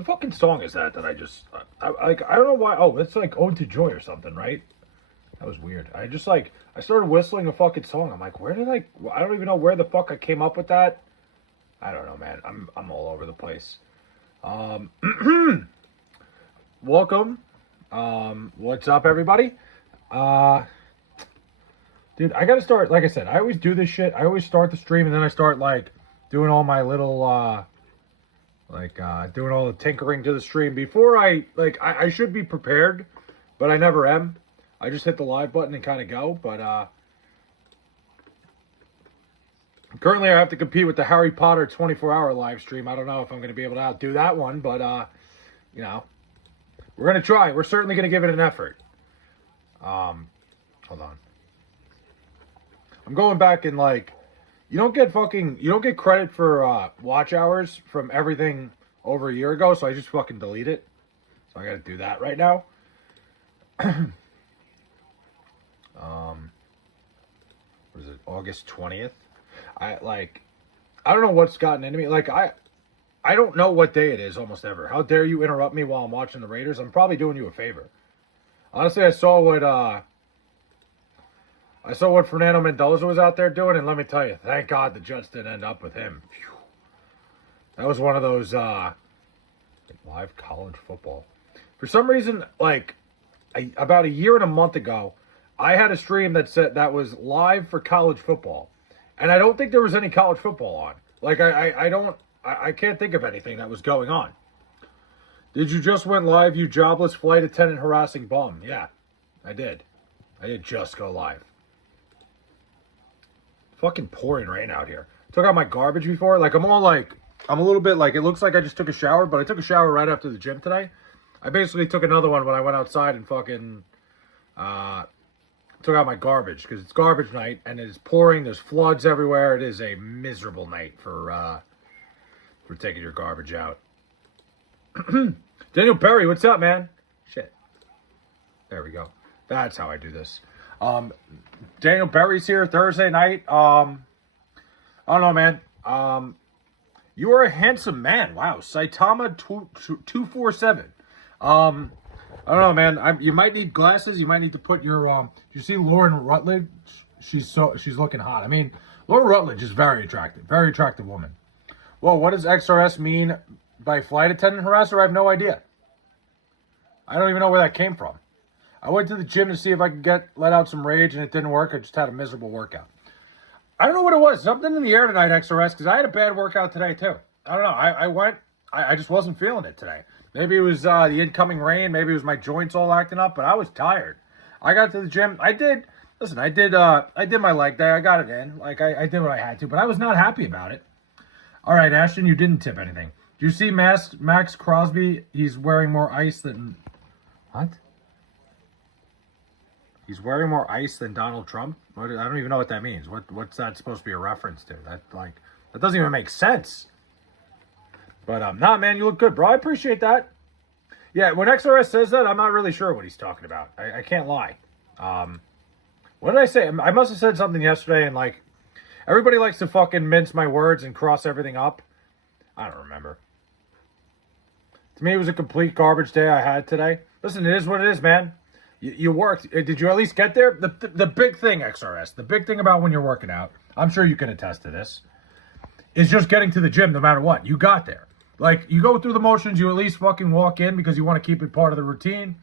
What fucking song is that I just I don't know why. Oh, it's like Ode to Joy or something, right? That was weird. I started whistling a fucking song. I'm like, where did I don't even know where the fuck I came up with that. I don't know, man. I'm all over the place. Um Welcome. What's up, everybody? Uh Dude, I gotta start, like I said, I always do this shit. I always start the stream and then I start like doing all my little doing all the tinkering to the stream before I should be prepared, but I never am. I just hit the live button and kind of go. But currently I have to compete with the Harry Potter 24-hour live stream. I don't know if I'm going to be able to outdo that one, but you know, we're going to try. We're certainly going to give it an effort. Hold on. I'm going back and like, you don't get credit for watch hours from everything over a year ago, so I just fucking delete it. So I got to do that right now. What is it? August 20th. I don't know what's gotten into me. Like I don't know what day it is almost ever. How dare you interrupt me while I'm watching the Raiders? I'm probably doing you a favor. Honestly, I saw what Fernando Mendoza was out there doing, and let me tell you, thank God the Jets didn't end up with him. Phew. That was one of those live college football. For some reason, about a year and a month ago, I had a stream that said that was live for college football. And I don't think there was any college football on. I can't think of anything that was going on. Did you just went live, you jobless flight attendant harassing bum? Yeah, I did. I did just go live. Fucking pouring rain out here. Took out my garbage before. I'm a little bit it looks like I just took a shower, but I took a shower right after the gym today. I basically took another one when I went outside and fucking took out my garbage because it's garbage night and it is pouring. There's floods everywhere. It is a miserable night for taking your garbage out. Daniel Perry, what's up, man? Shit. There we go. That's how I do this. Daniel Perry's here Thursday night. I don't know, man. You are a handsome man. Wow. Saitama 247. I don't know, man. You might need glasses. You might need to put your you see Lauren Rutledge? She's looking hot. I mean, Lauren Rutledge is very attractive. Very attractive woman. Well, what does XRS mean by flight attendant harasser? I have no idea. I don't even know where that came from. I went to the gym to see if I could let out some rage, and it didn't work. I just had a miserable workout. I don't know what it was. Something in the air tonight, XRS, because I had a bad workout today, too. I don't know. I just wasn't feeling it today. Maybe it was the incoming rain. Maybe it was my joints all acting up, but I was tired. I got to the gym. I did my leg day. I got it in. I did what I had to, but I was not happy about it. All right, Ashton, you didn't tip anything. Do you see Max Crosby? He's wearing more ice than... What? He's wearing more ice than Donald Trump? I don't even know what that means. What's that supposed to be a reference to? That doesn't even make sense. But, nah, man, you look good, bro. I appreciate that. Yeah, when XRS says that, I'm not really sure what he's talking about. I can't lie. What did I say? I must have said something yesterday, and, everybody likes to fucking mince my words and cross everything up. I don't remember. To me, it was a complete garbage day I had today. Listen, it is what it is, man. You worked. Did you at least get there? The big thing, XRS, the big thing about when you're working out, I'm sure you can attest to this, is just getting to the gym no matter what. You got there. You go through the motions, you at least fucking walk in because you want to keep it part of the routine.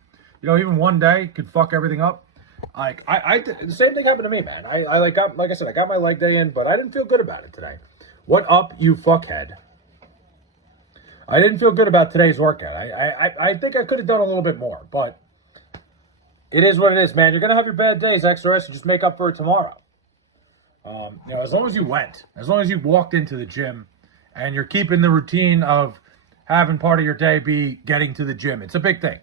You know, even one day could fuck everything up. The same thing happened to me, man. Like I said, I got my leg day in, but I didn't feel good about it today. What up, you fuckhead? I didn't feel good about today's workout. I think I could have done a little bit more, but it is what it is, man. You're going to have your bad days, XRS, and just make up for it tomorrow. As long as you went, as long as you walked into the gym, and you're keeping the routine of having part of your day be getting to the gym. It's a big thing.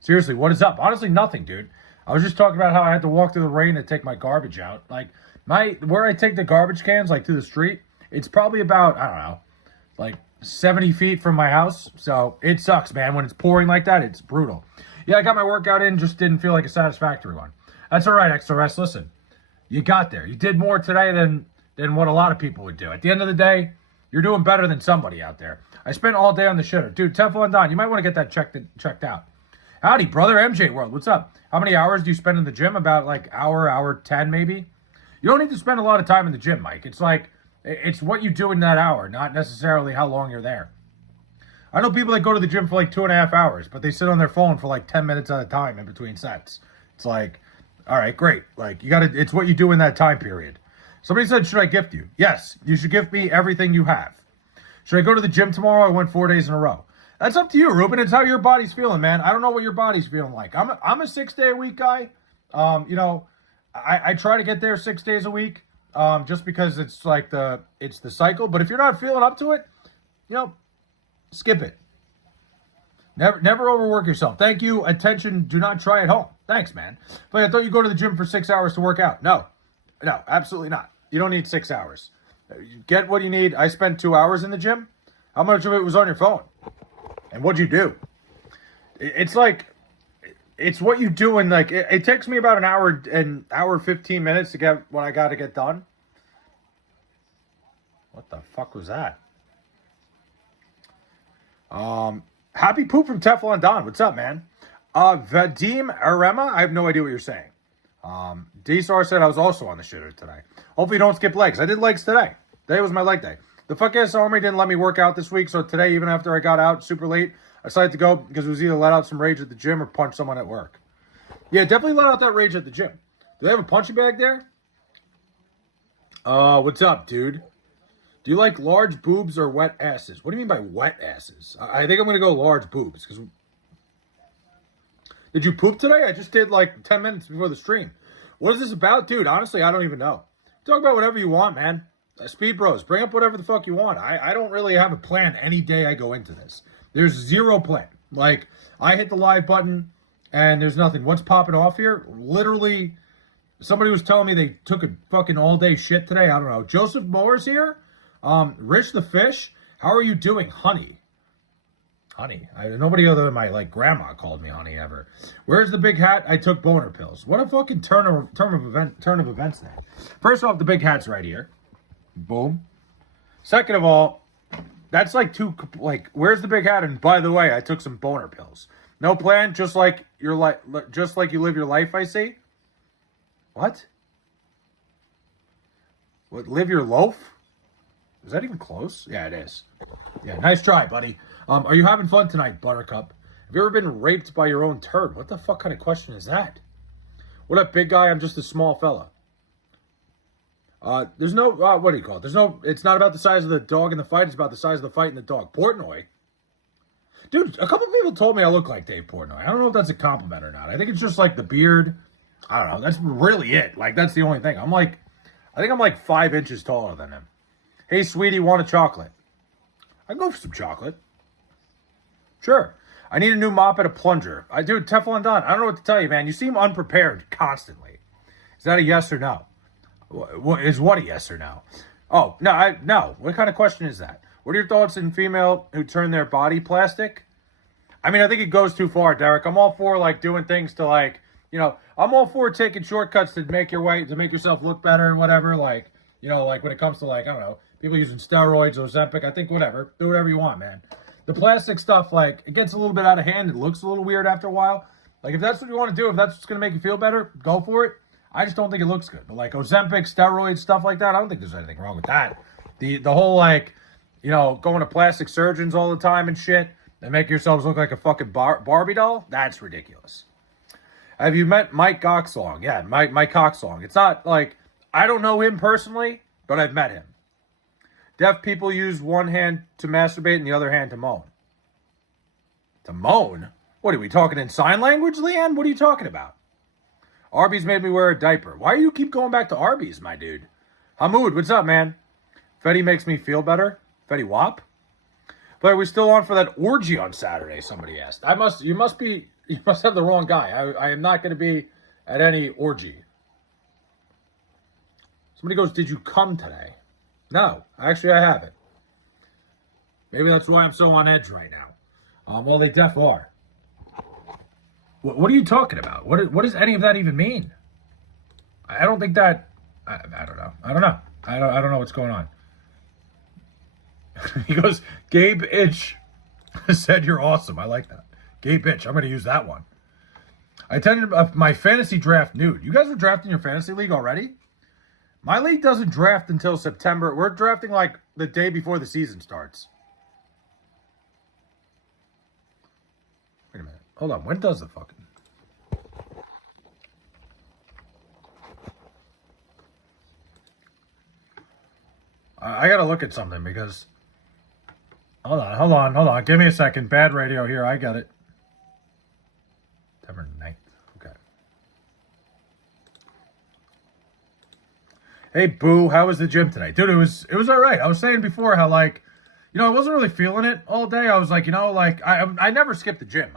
Seriously, what is up? Honestly, nothing, dude. I was just talking about how I had to walk through the rain to take my garbage out. Where I take the garbage cans, to the street, it's probably about, I don't know, 70 feet from my house. So it sucks, man. When it's pouring like that, it's brutal. Yeah, I got my workout in, just didn't feel like a satisfactory one. That's all right, XRS. Listen, you got there. You did more today than what a lot of people would do. At the end of the day, You're doing better than somebody out there. I spent all day on the shitter. Dude, Teflon Don, you might want to get that checked out. Howdy, brother. MJ World, what's up? How many hours do you spend in the gym? About like hour 10 maybe? You don't need to spend a lot of time in the gym, Mike. It's like, it's what you do in that hour, not necessarily how long you're there. I know people that go to the gym for like 2.5 hours, but they sit on their phone for like 10 minutes at a time in between sets. It's like, all right, great. Like, it's what you do in that time period. Somebody said, should I gift you? Yes, you should gift me everything you have. Should I go to the gym tomorrow? I went 4 days in a row. That's up to you, Ruben. It's how your body's feeling, man. I don't know what your body's feeling like. I'm a 6-day-a-week guy. I try to get there 6 days a week, just because it's like it's the cycle. But if you're not feeling up to it, skip it. Never overwork yourself. Thank you. Attention. Do not try at home. Thanks, man. But I thought you go to the gym for 6 hours to work out. No, absolutely not. You don't need 6 hours. Get what you need. I spent 2 hours in the gym. How much of it was on your phone? And what'd you do? It's like, it's what you do in like, it takes me about an hour 15 minutes to get what I got to get done. What the fuck was that? Happy poop from Teflon Don. What's up, man? Vadim Arema, I have no idea what you're saying. D-Star said I was also on the shitter today. Hopefully you don't skip legs. I did legs today. Today was my leg day. The fuck-ass army didn't let me work out this week, so today, even after I got out super late, I decided to go because it was either let out some rage at the gym or punch someone at work. Yeah, definitely let out that rage at the gym. Do they have a punching bag there? What's up, dude? Do you like large boobs or wet asses? What do you mean by wet asses? I think I'm going to go large boobs. Did you poop today? I just did like 10 minutes before the stream. What is this about? Dude, honestly, I don't even know. Talk about whatever you want, man. Speed Bros, bring up whatever the fuck you want. I don't really have a plan any day I go into this. There's zero plan. Like, I hit the live button, and there's nothing. What's popping off here? Literally, somebody was telling me they took a fucking all-day shit today. I don't know. Joseph Moore's here. Rich the Fish. How are you doing, honey? Honey. Nobody other than my, grandma called me honey ever. Where's the big hat? I took boner pills. What a fucking turn of events there. First off, the big hat's right here. Boom. Second of all, that's where's the big hat? And by the way, I took some boner pills. No plan, just like you live your life, I see. What? What, live your loaf? Is that even close? Yeah, it is. Yeah, nice try, buddy. Are you having fun tonight, Buttercup? Have you ever been raped by your own turd? What the fuck kind of question is that? What up, big guy? I'm just a small fella. There's no, what do you call it? It's not about the size of the dog in the fight. It's about the size of the fight in the dog. Portnoy. Dude, a couple people told me I look like Dave Portnoy. I don't know if that's a compliment or not. I think it's just like the beard. I don't know. That's really it. That's the only thing. I think I'm 5 inches taller than him. Hey, sweetie, want a chocolate? I can go for some chocolate. Sure. I need a new mop and a plunger. Dude, Teflon Don, I don't know what to tell you, man. You seem unprepared constantly. Is that a yes or no? Is what a yes or no? Oh, no. What kind of question is that? What are your thoughts on female who turn their body plastic? I mean, I think it goes too far, Derek. I'm all for, doing things to, I'm all for taking shortcuts to make yourself look better and whatever. When it comes to, I don't know, people using steroids or Ozempic, I think whatever. Do whatever you want, man. The plastic stuff, it gets a little bit out of hand. It looks a little weird after a while. If that's what you want to do, if that's what's going to make you feel better, go for it. I just don't think it looks good. But Ozempic, steroids, stuff like that, I don't think there's anything wrong with that. The whole going to plastic surgeons all the time and shit and make yourselves look like a fucking Barbie doll, that's ridiculous. Have you met Mike Coxlong? Yeah, Mike Coxlong. It's not I don't know him personally, but I've met him. Deaf people use one hand to masturbate and the other hand to moan. To moan? What are we talking in sign language, Leanne? What are you talking about? Arby's made me wear a diaper. Why do you keep going back to Arby's, my dude? Hamoud, what's up, man? Fetty makes me feel better. Fetty Wap? But are we still on for that orgy on Saturday? Somebody asked. You must have the wrong guy. I am not going to be at any orgy. Somebody goes, did you come today? No, actually I haven't. Maybe that's why I'm so on edge right now. Well, they deaf are. What are you talking about? What does any of that even mean? I don't think that. I don't know. I don't know. I don't know what's going on. He goes, Gabe Itch said you're awesome. I like that. Gabe Itch. I'm going to use that one. I attended my fantasy draft nude. You guys are drafting your fantasy league already? My league doesn't draft until September. We're drafting like the day before the season starts. Wait a minute. Hold on. When does the fucking... I got to look at something because... Hold on. Give me a second. Bad radio here. I got it. September 9th. Okay. Hey, Boo. How was the gym today? Dude, it was all right. I was saying before how, like, you know, I wasn't really feeling it all day. I was like, you know, like, I never skip the gym.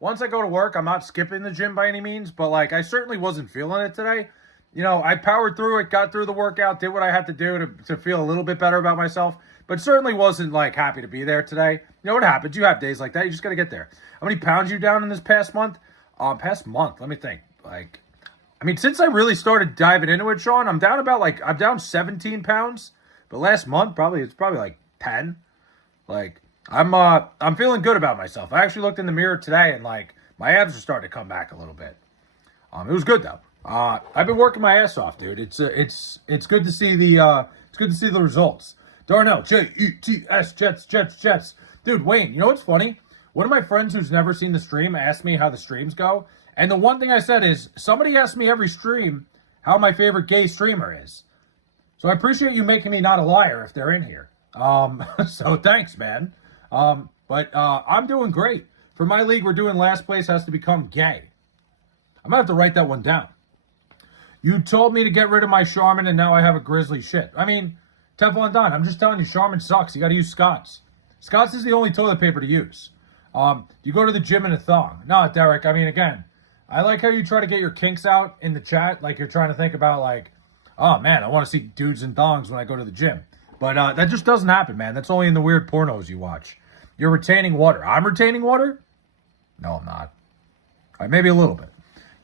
Once I go to work, I'm not skipping the gym by any means. But, like, I certainly wasn't feeling it today. You know, I powered through it, got through the workout, did what I had to do to feel a little bit better about myself. But certainly wasn't, like, happy to be there today. You know what happens? You have days like that. You just got to get there. How many pounds you down in this past month? Let me think. Like, I mean, since I really started diving into it, Sean, I'm down 17 pounds. But last month, it's probably like 10. Like, I'm feeling good about myself. I actually looked in the mirror today and, like, my abs are starting to come back a little bit. It was good, though. I've been working my ass off, dude. It's good to see the results. Darnell, Jets, Jets. Dude, Wayne, you know what's funny? One of my friends who's never seen the stream asked me how the streams go. And the one thing I said is, somebody asks me every stream how my favorite gay streamer is. So I appreciate you making me not a liar if they're in here. So thanks, man. But I'm doing great. For my league, we're doing last place has to become gay. I'm going to have to write that one down. You told me to get rid of my Charmin, and now I have a grizzly shit. I mean, Teflon Don, I'm just telling you, Charmin sucks. You got to use Scott's. Scott's is the only toilet paper to use. You go to the gym in a thong. No, Derek, I mean, again, I like how you try to get your kinks out in the chat. Like, you're trying to think about, like, oh, man, I want to see dudes in thongs when I go to the gym. But that just doesn't happen, man. That's only in the weird pornos you watch. You're retaining water. I'm retaining water? No, I'm not. Maybe a little bit.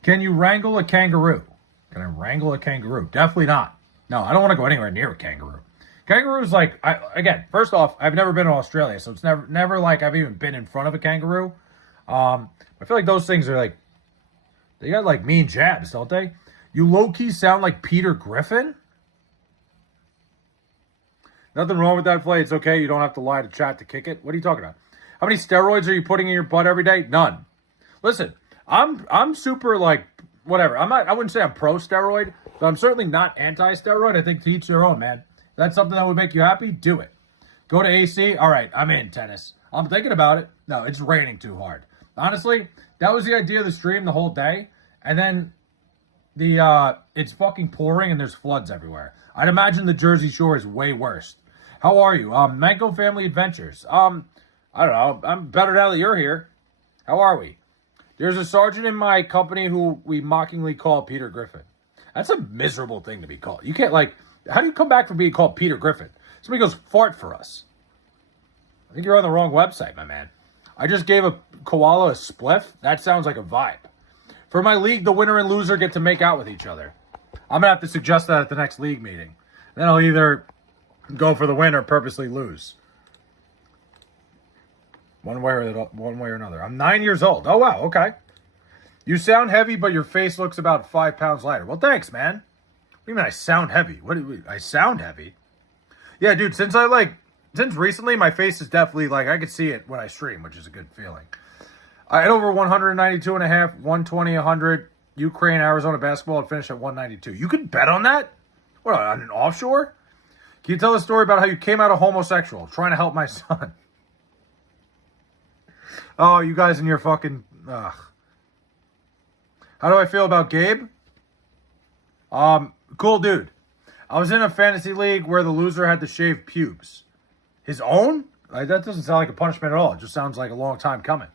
Can you wrangle a kangaroo? Can I wrangle a kangaroo? Definitely not. No, I don't want to go anywhere near a kangaroo. Kangaroos, like, again, first off, I've never been to Australia, so it's never like I've even been in front of a kangaroo. I feel like those things are like, they got like mean jabs, don't they? You low-key sound like Peter Griffin? Nothing wrong with that, Flay. It's okay. You don't have to lie to chat to kick it. What are you talking about? How many steroids are you putting in your butt every day? None. Listen, I'm super, like, whatever. I wouldn't say I'm pro-steroid, but I'm certainly not anti-steroid. I think to each their own, man. If that's something that would make you happy, do it. Go to AC. All right, I'm in tennis. I'm thinking about it. No, it's raining too hard. Honestly, that was the idea of the stream the whole day. And then it's fucking pouring and there's floods everywhere. I'd imagine the Jersey Shore is way worse. How are you? Mango Family Adventures. I don't know. I'm better now that you're here. How are we? There's a sergeant in my company who we mockingly call Peter Griffin. That's a miserable thing to be called. You can't, like, how do you come back from being called Peter Griffin? Somebody goes, fart for us. I think you're on the wrong website, my man. I just gave a koala a spliff. That sounds like a vibe. For my league, the winner and loser get to make out with each other. I'm going to have to suggest that at the next league meeting. Then I'll either go for the win or purposely lose. One way or another. I'm 9 years old. Oh, wow. Okay. You sound heavy, but your face looks about 5 pounds lighter. Well, thanks, man. What do you mean I sound heavy? I sound heavy? Yeah, dude, since recently, my face is definitely, like, I could see it when I stream, which is a good feeling. I had over 192 and a half, 120, 100, Ukraine, Arizona basketball, and finished at 192. You can bet on that? What, on an offshore? Can you tell the story about how you came out a homosexual, trying to help my son? Oh, you guys and your fucking, ugh. How do I feel about Gabe? Cool dude. I was in a fantasy league where the loser had to shave pubes. His own? That doesn't sound like a punishment at all. It just sounds like a long time coming.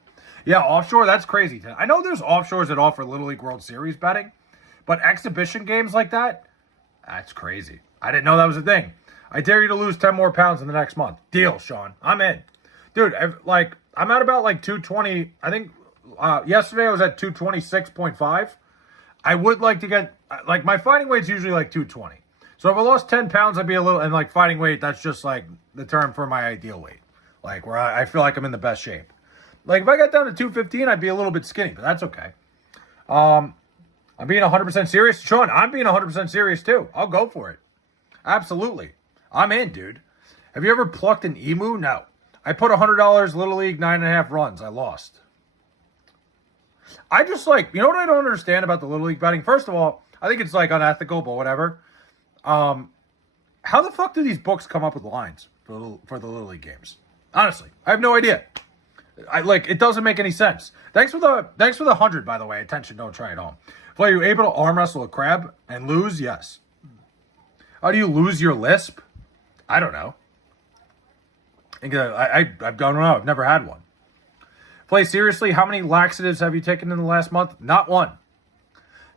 Yeah, offshore, that's crazy. I know there's offshores that offer Little League World Series betting, but exhibition games like that, that's crazy. I didn't know that was a thing. I dare you to lose 10 more pounds in the next month. Deal, Sean. I'm in. Dude, I'm at about like 220. I think yesterday I was at 226.5. I would like to get, like, my fighting weight's usually like 220. So if I lost 10 pounds, I'd be a little, and like fighting weight, that's just like the term for my ideal weight. Like where I feel like I'm in the best shape. Like if I got down to 215, I'd be a little bit skinny, but that's okay. I'm being 100% serious. Sean, I'm being 100% serious too. I'll go for it. Absolutely. I'm in, dude. Have you ever plucked an emu? No. I put $100 Little League 9.5 runs. I lost. I just like, you know what I don't understand about the Little League betting? First of all, I think it's like unethical, but whatever. How the fuck do these books come up with lines for the Little League games? Honestly, I have no idea. It doesn't make any sense. Thanks for the 100, by the way. Attention, don't try it home. Are you able to arm wrestle a crab and lose? Yes. How do you lose your lisp? I don't know. I don't know. I've never had one. Play seriously. How many laxatives have you taken in the last month? Not one.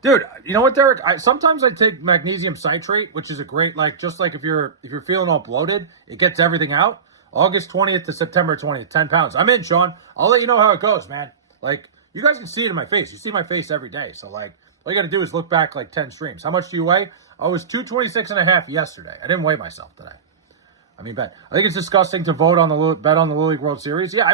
Dude, you know what, Derek? Sometimes I take magnesium citrate, which is a great, just like if you're feeling all bloated, it gets everything out. August 20th to September 20th, 10 pounds. I'm in, Sean. I'll let you know how it goes, man. You guys can see it in my face. You see my face every day. So, all you got to do is look back 10 streams. How much do you weigh? I was 226.5 yesterday. I didn't weigh myself today. I think it's disgusting to bet on the Little League World Series. Yeah,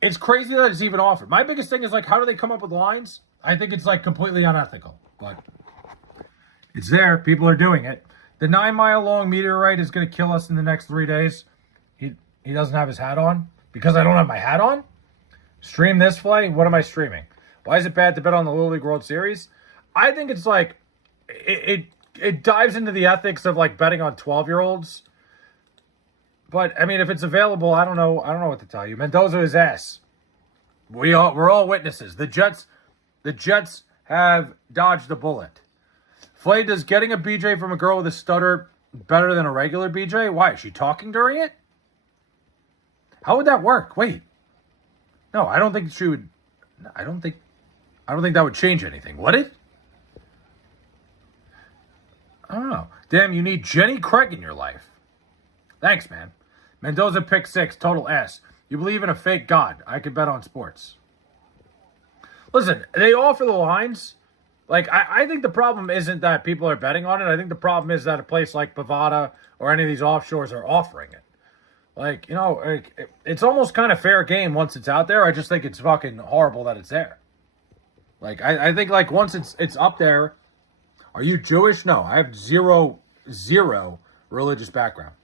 it's crazy that it's even offered. My biggest thing is, how do they come up with lines? I think it's, completely unethical. But it's there. People are doing it. The 9-mile-long meteorite is going to kill us in the next 3 days. He doesn't have his hat on. Because I don't have my hat on? Stream this play? What am I streaming? Why is it bad to bet on the Little League World Series? I think it's it dives into the ethics of betting on 12-year-olds. But if it's available, I don't know what to tell you. Mendoza is ass. We're all witnesses. The Jets have dodged a bullet. Flay, does getting a BJ from a girl with a stutter better than a regular BJ? Why? Is she talking during it? How would that work? Wait. No, I don't think she would. I don't think that would change anything, would it? I don't know. Damn, you need Jenny Craig in your life. Thanks, man. Mendoza pick 6, total S. You believe in a fake god. I could bet on sports. Listen, they offer the lines. I think the problem isn't that people are betting on it. I think the problem is that a place like Bovada or any of these offshores are offering it. It's almost kind of fair game once it's out there. I just think it's fucking horrible that it's there. I think once it's up there. Are you Jewish? No, I have zero religious background.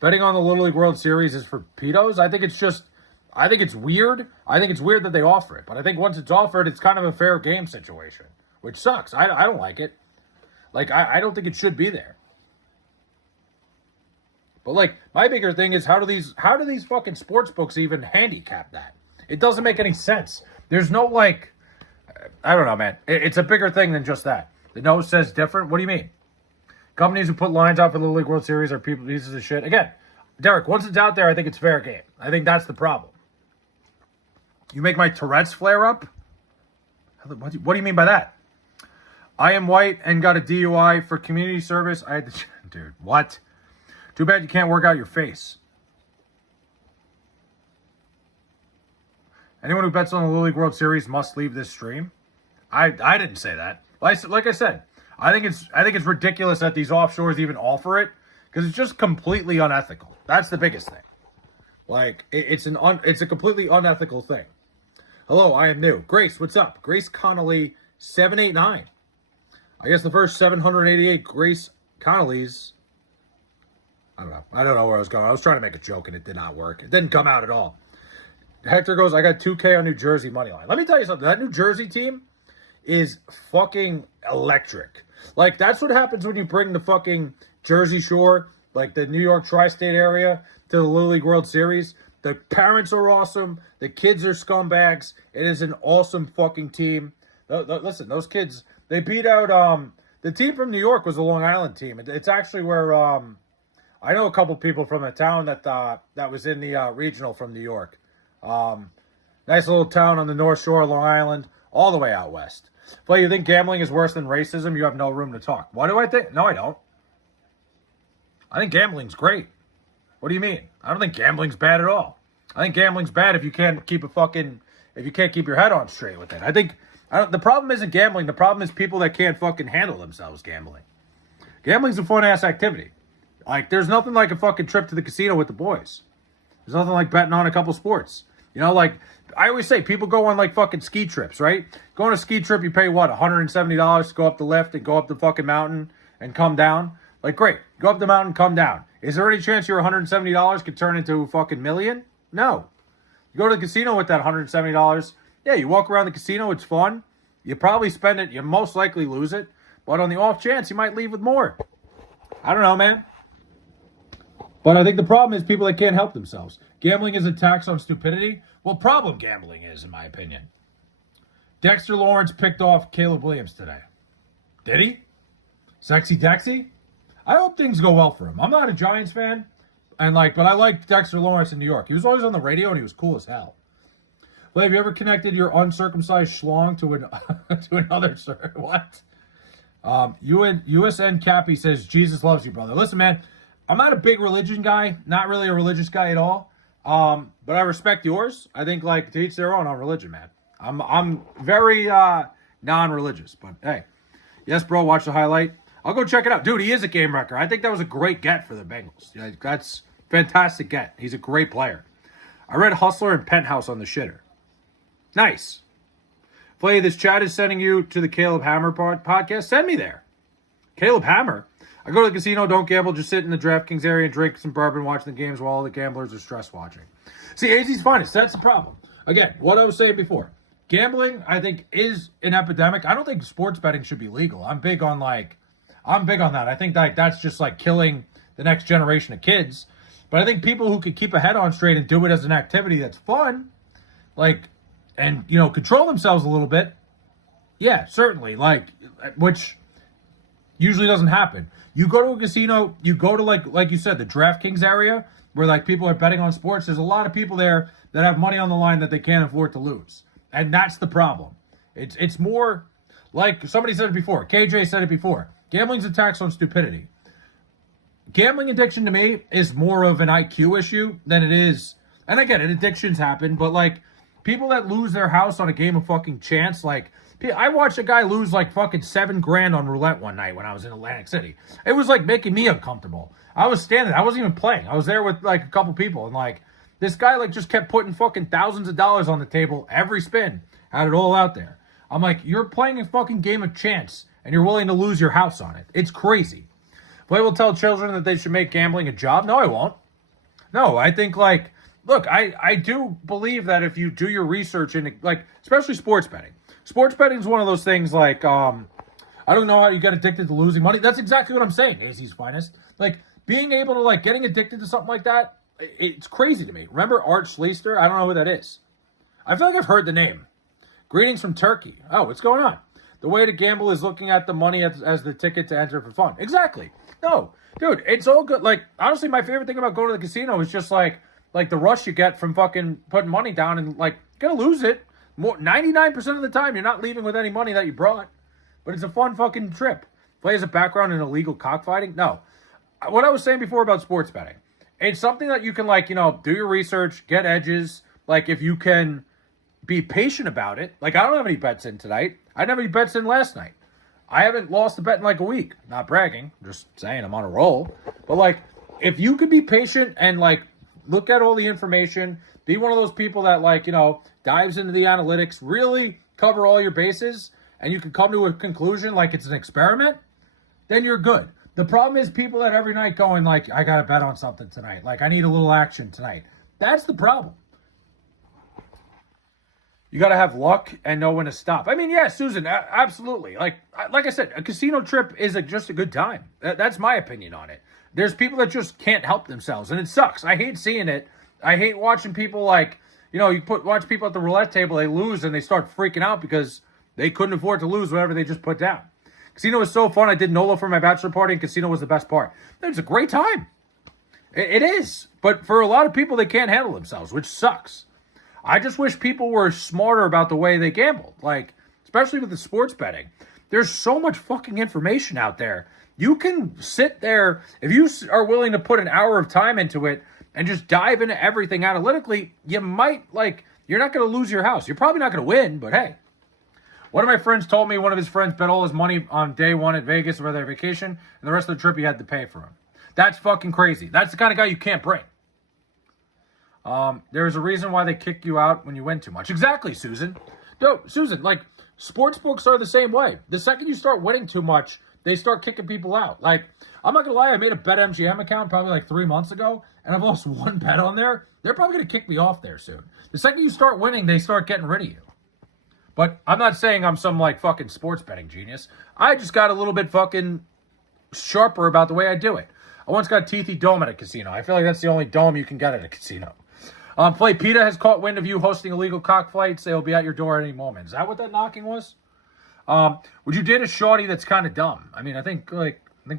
Betting on the Little League World Series is for pedos. I think it's weird. I think it's weird that they offer it. But I think once it's offered, it's kind of a fair game situation, which sucks. I don't like it. I don't think it should be there. But my bigger thing is how do these fucking sports books even handicap that? It doesn't make any sense. There's no I don't know, man. It's a bigger thing than just that. The nose says different. What do you mean? Companies who put lines out for the Little League World Series are pieces of shit. Again, Derek, once it's out there, I think it's fair game. I think that's the problem. You make my Tourette's flare up? What do you mean by that? I am white and got a DUI for community service. I had to... Dude, what? Too bad you can't work out your face. Anyone who bets on the Little League World Series must leave this stream. I didn't say that. Like I said, I think it's ridiculous that these offshores even offer it because it's just completely unethical. That's the biggest thing. It's a completely unethical thing. Hello, I am new. Grace, what's up? Grace Connolly 789. I guess the first 788 Grace Connollys. I don't know where I was going. I was trying to make a joke and it did not work. It didn't come out at all. Hector goes, I got 2K on New Jersey money line. Let me tell you something. That New Jersey team is fucking electric. That's what happens when you bring the fucking Jersey Shore, the New York tri-state area, to the Little League World Series. The parents are awesome. The kids are scumbags. It is an awesome fucking team. Listen, those kids, they beat out, the team from New York was a Long Island team. It's actually where, I know a couple people from the town that was in the regional from New York. Nice little town on the North Shore of Long Island, all the way out west. But you think gambling is worse than racism? You have no room to talk. What do I think? No, I don't. I think gambling's great. What do you mean? I don't think gambling's bad at all. I think gambling's bad if you can't keep your head on straight with it. The problem isn't gambling. The problem is people that can't fucking handle themselves gambling. Gambling's a fun-ass activity. Like, there's nothing like a fucking trip to the casino with the boys. There's nothing like betting on a couple sports. You know, like, I always say, people go on, like, fucking ski trips, right? Go on a ski trip, you pay, what, $170 to go up the lift and go up the fucking mountain and come down? Like, great. Go up the mountain, come down. Is there any chance your $170 could turn into a fucking million? No. You go to the casino with that $170, yeah, you walk around the casino, it's fun. You probably spend it, you most likely lose it. But on the off chance, you might leave with more. I don't know, man. But I think the problem is people that can't help themselves. Gambling is a tax on stupidity. Well, problem gambling is, in my opinion. Dexter Lawrence picked off Caleb Williams today. Did he? Sexy Dexy? I hope things go well for him. I'm not a Giants fan, but I like Dexter Lawrence in New York. He was always on the radio, and he was cool as hell. Well, have you ever connected your uncircumcised schlong to another, sir? What? USN Cappy says, Jesus loves you, brother. Listen, man, I'm not a big religion guy, not really a religious guy at all. But I respect yours. I think, like, to each their own on religion, man. I'm very non-religious, but hey. Yes, bro, watch the highlight. I'll go check it out. Dude, he is a game wrecker. I think that was a great get for the Bengals. Yeah, that's fantastic get. He's a great player. I read Hustler and Penthouse on the shitter. Nice. Flay, this chat is sending you to the Caleb Hammer podcast. Send me there. Caleb Hammer? I go to the casino, don't gamble, just sit in the DraftKings area and drink some bourbon, watching the games while all the gamblers are stress watching. See, AZ's finest. That's the problem. Again, what I was saying before. Gambling, I think, is an epidemic. I don't think sports betting should be legal. I'm big on that. I think that's just like killing the next generation of kids. But I think people who could keep a head on straight and do it as an activity that's fun, and, control themselves a little bit, yeah, certainly. Which usually doesn't happen. You go to a casino, you go to, like you said, the DraftKings area, where, people are betting on sports. There's a lot of people there that have money on the line that they can't afford to lose. And that's the problem. It's more like somebody said it before. KJ said it before. Gambling's a tax on stupidity. Gambling addiction to me is more of an IQ issue than it is. And I get it, addictions happen, but people that lose their house on a game of fucking chance, I watched a guy lose fucking $7,000 on roulette one night when I was in Atlantic City. It was making me uncomfortable. I was standing, I wasn't even playing. I was there with a couple people, and this guy just kept putting fucking thousands of dollars on the table every spin. Had it all out there. I'm you're playing a fucking game of chance and you're willing to lose your house on it. It's crazy. If I will tell children that they should make gambling a job, no, I won't. No, I think look, I do believe that if you do your research in especially sports betting. Sports betting is one of those things I don't know how you get addicted to losing money. That's exactly what I'm saying, AZ's finest. Being able to getting addicted to something like that, it's crazy to me. Remember Art Schleister? I don't know who that is. I feel like I've heard the name. Greetings from Turkey. Oh, what's going on? The way to gamble is looking at the money as the ticket to enter for fun. Exactly. No, dude, it's all good. Honestly, my favorite thing about going to the casino is just the rush you get from fucking putting money down and gonna lose it. 99% of the time, you're not leaving with any money that you brought. But it's a fun fucking trip. Play as a background in illegal cockfighting? No. What I was saying before about sports betting, it's something that you can do your research, get edges. If you can be patient about it. I don't have any bets in tonight. I didn't have any bets in last night. I haven't lost a bet in a week. Not bragging. I'm just saying I'm on a roll. But if you could be patient and look at all the information, be one of those people that dives into the analytics, really cover all your bases, and you can come to a conclusion it's an experiment, then you're good. The problem is people that every night going I got to bet on something tonight. I need a little action tonight. That's the problem. You got to have luck and know when to stop. I mean, yeah, Susan, absolutely. Like I said, a casino trip is just a good time. That's my opinion on it. There's people that just can't help themselves, and it sucks. I hate seeing it. I hate watching people watch people at the roulette table, they lose, and they start freaking out because they couldn't afford to lose whatever they just put down. Casino was so fun. I did NOLA for my bachelor party, and casino was the best part. It's a great time. It is. But for a lot of people, they can't handle themselves, which sucks. I just wish people were smarter about the way they gambled. Especially with the sports betting. There's so much fucking information out there. You can sit there, if you are willing to put an hour of time into it and just dive into everything analytically, you might, you're not going to lose your house. You're probably not going to win, but hey. One of my friends told me one of his friends bet all his money on day one at Vegas or their vacation, and the rest of the trip he had to pay for him. That's fucking crazy. That's the kind of guy you can't bring. There's a reason why they kick you out when you win too much. Exactly, Susan. No, Susan, like, sports books are the same way. The second you start winning too much, they start kicking people out. Like, I'm not going to lie, I made a BetMGM account probably like 3 months ago, and I've lost one bet on there. They're probably going to kick me off there soon. The second you start winning, they start getting rid of you. But I'm not saying I'm some, like, fucking sports betting genius. I just got a little bit fucking sharper about the way I do it. I once got a teethy dome at a casino. I feel like that's the only dome you can get at a casino. Play PETA has caught wind of you hosting illegal cockfights. They will be at your door at any moment. Is that what that knocking was? Would you date a shorty that's kind of dumb? I mean, I think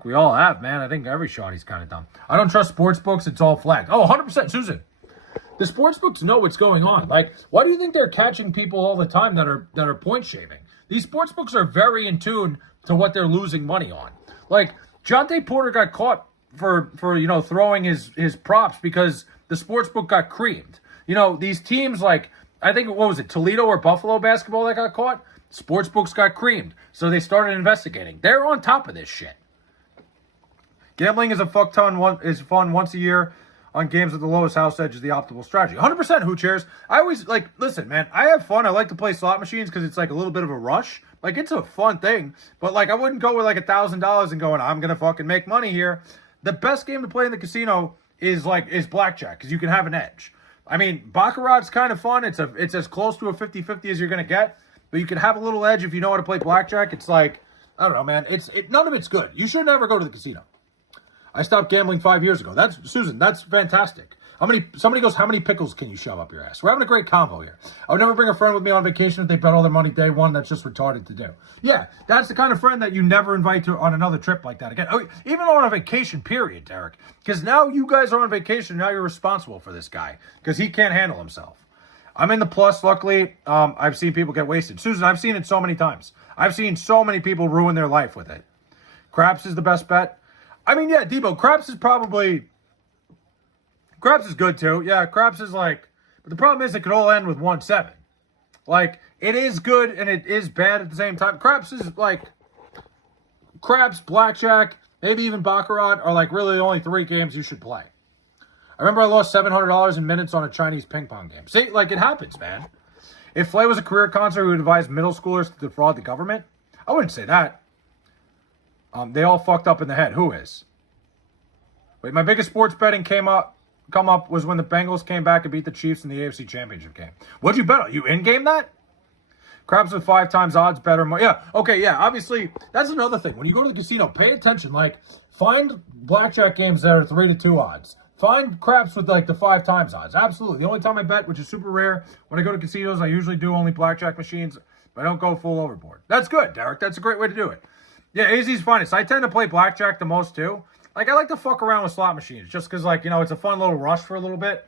we all have, man. I think every shorty's kind of dumb. I don't trust sports books. It's all flagged. Oh, 100%, Susan. The sports books know what's going on. Like, why do you think they're catching people all the time that are point shaving? These sports books are very in tune to what they're losing money on. Like, Jonte Porter got caught for throwing his props because the sports book got creamed. These teams like, I think, what was it, Toledo or Buffalo basketball that got caught? Sports books got creamed. So they started investigating. They're on top of this shit. Gambling is fun once a year on games at the lowest house edge is the optimal strategy. 100% Who Chairs. I always, listen, man, I have fun. I like to play slot machines because it's like a little bit of a rush. Like, it's a fun thing. But, like, I wouldn't go with like $1,000 and going, I'm going to fucking make money here. The best game to play in the casino is blackjack because you can have an edge. I mean, Baccarat's kind of fun. It's as close to a 50-50 as you're going to get. But you can have a little edge if you know how to play blackjack. It's like, I don't know, man. None of it's good. You should never go to the casino. I stopped gambling 5 years ago. That's Susan. That's fantastic. Somebody goes, how many pickles can you shove up your ass? We're having a great convo here. I would never bring a friend with me on vacation if they bet all their money day one. That's just retarded to do. Yeah, that's the kind of friend that you never invite to on another trip like that again. Oh, even on a vacation period, Derek. Because now you guys are on vacation. Now you're responsible for this guy because he can't handle himself. I'm in the plus. Luckily, I've seen people get wasted. Susan, I've seen it so many times. I've seen so many people ruin their life with it. Craps is the best bet. I mean, yeah, Debo, Craps is good too. Yeah, Craps is but the problem is it could all end with 1-7. Like, it is good and it is bad at the same time. Craps, blackjack, maybe even Baccarat are really the only 3 games you should play. I remember I lost $700 in minutes on a Chinese ping pong game. See, it happens, man. If Flay was a career counselor who would advise middle schoolers to defraud the government, I wouldn't say that. They all fucked up in the head. Who is? Wait, my biggest sports betting come up was when the Bengals came back and beat the Chiefs in the AFC Championship game. What'd you bet on? You in-game that? Craps with 5 times odds, better. Yeah, okay, yeah. Obviously, that's another thing. When you go to the casino, pay attention. Find blackjack games that are 3-2 odds. Find craps with the 5 times odds. Absolutely. The only time I bet, which is super rare, when I go to casinos, I usually do only blackjack machines. But I don't go full overboard. That's good, Derek. That's a great way to do it. Yeah, AZ's finest. I tend to play blackjack the most, too. I like to fuck around with slot machines just because, it's a fun little rush for a little bit.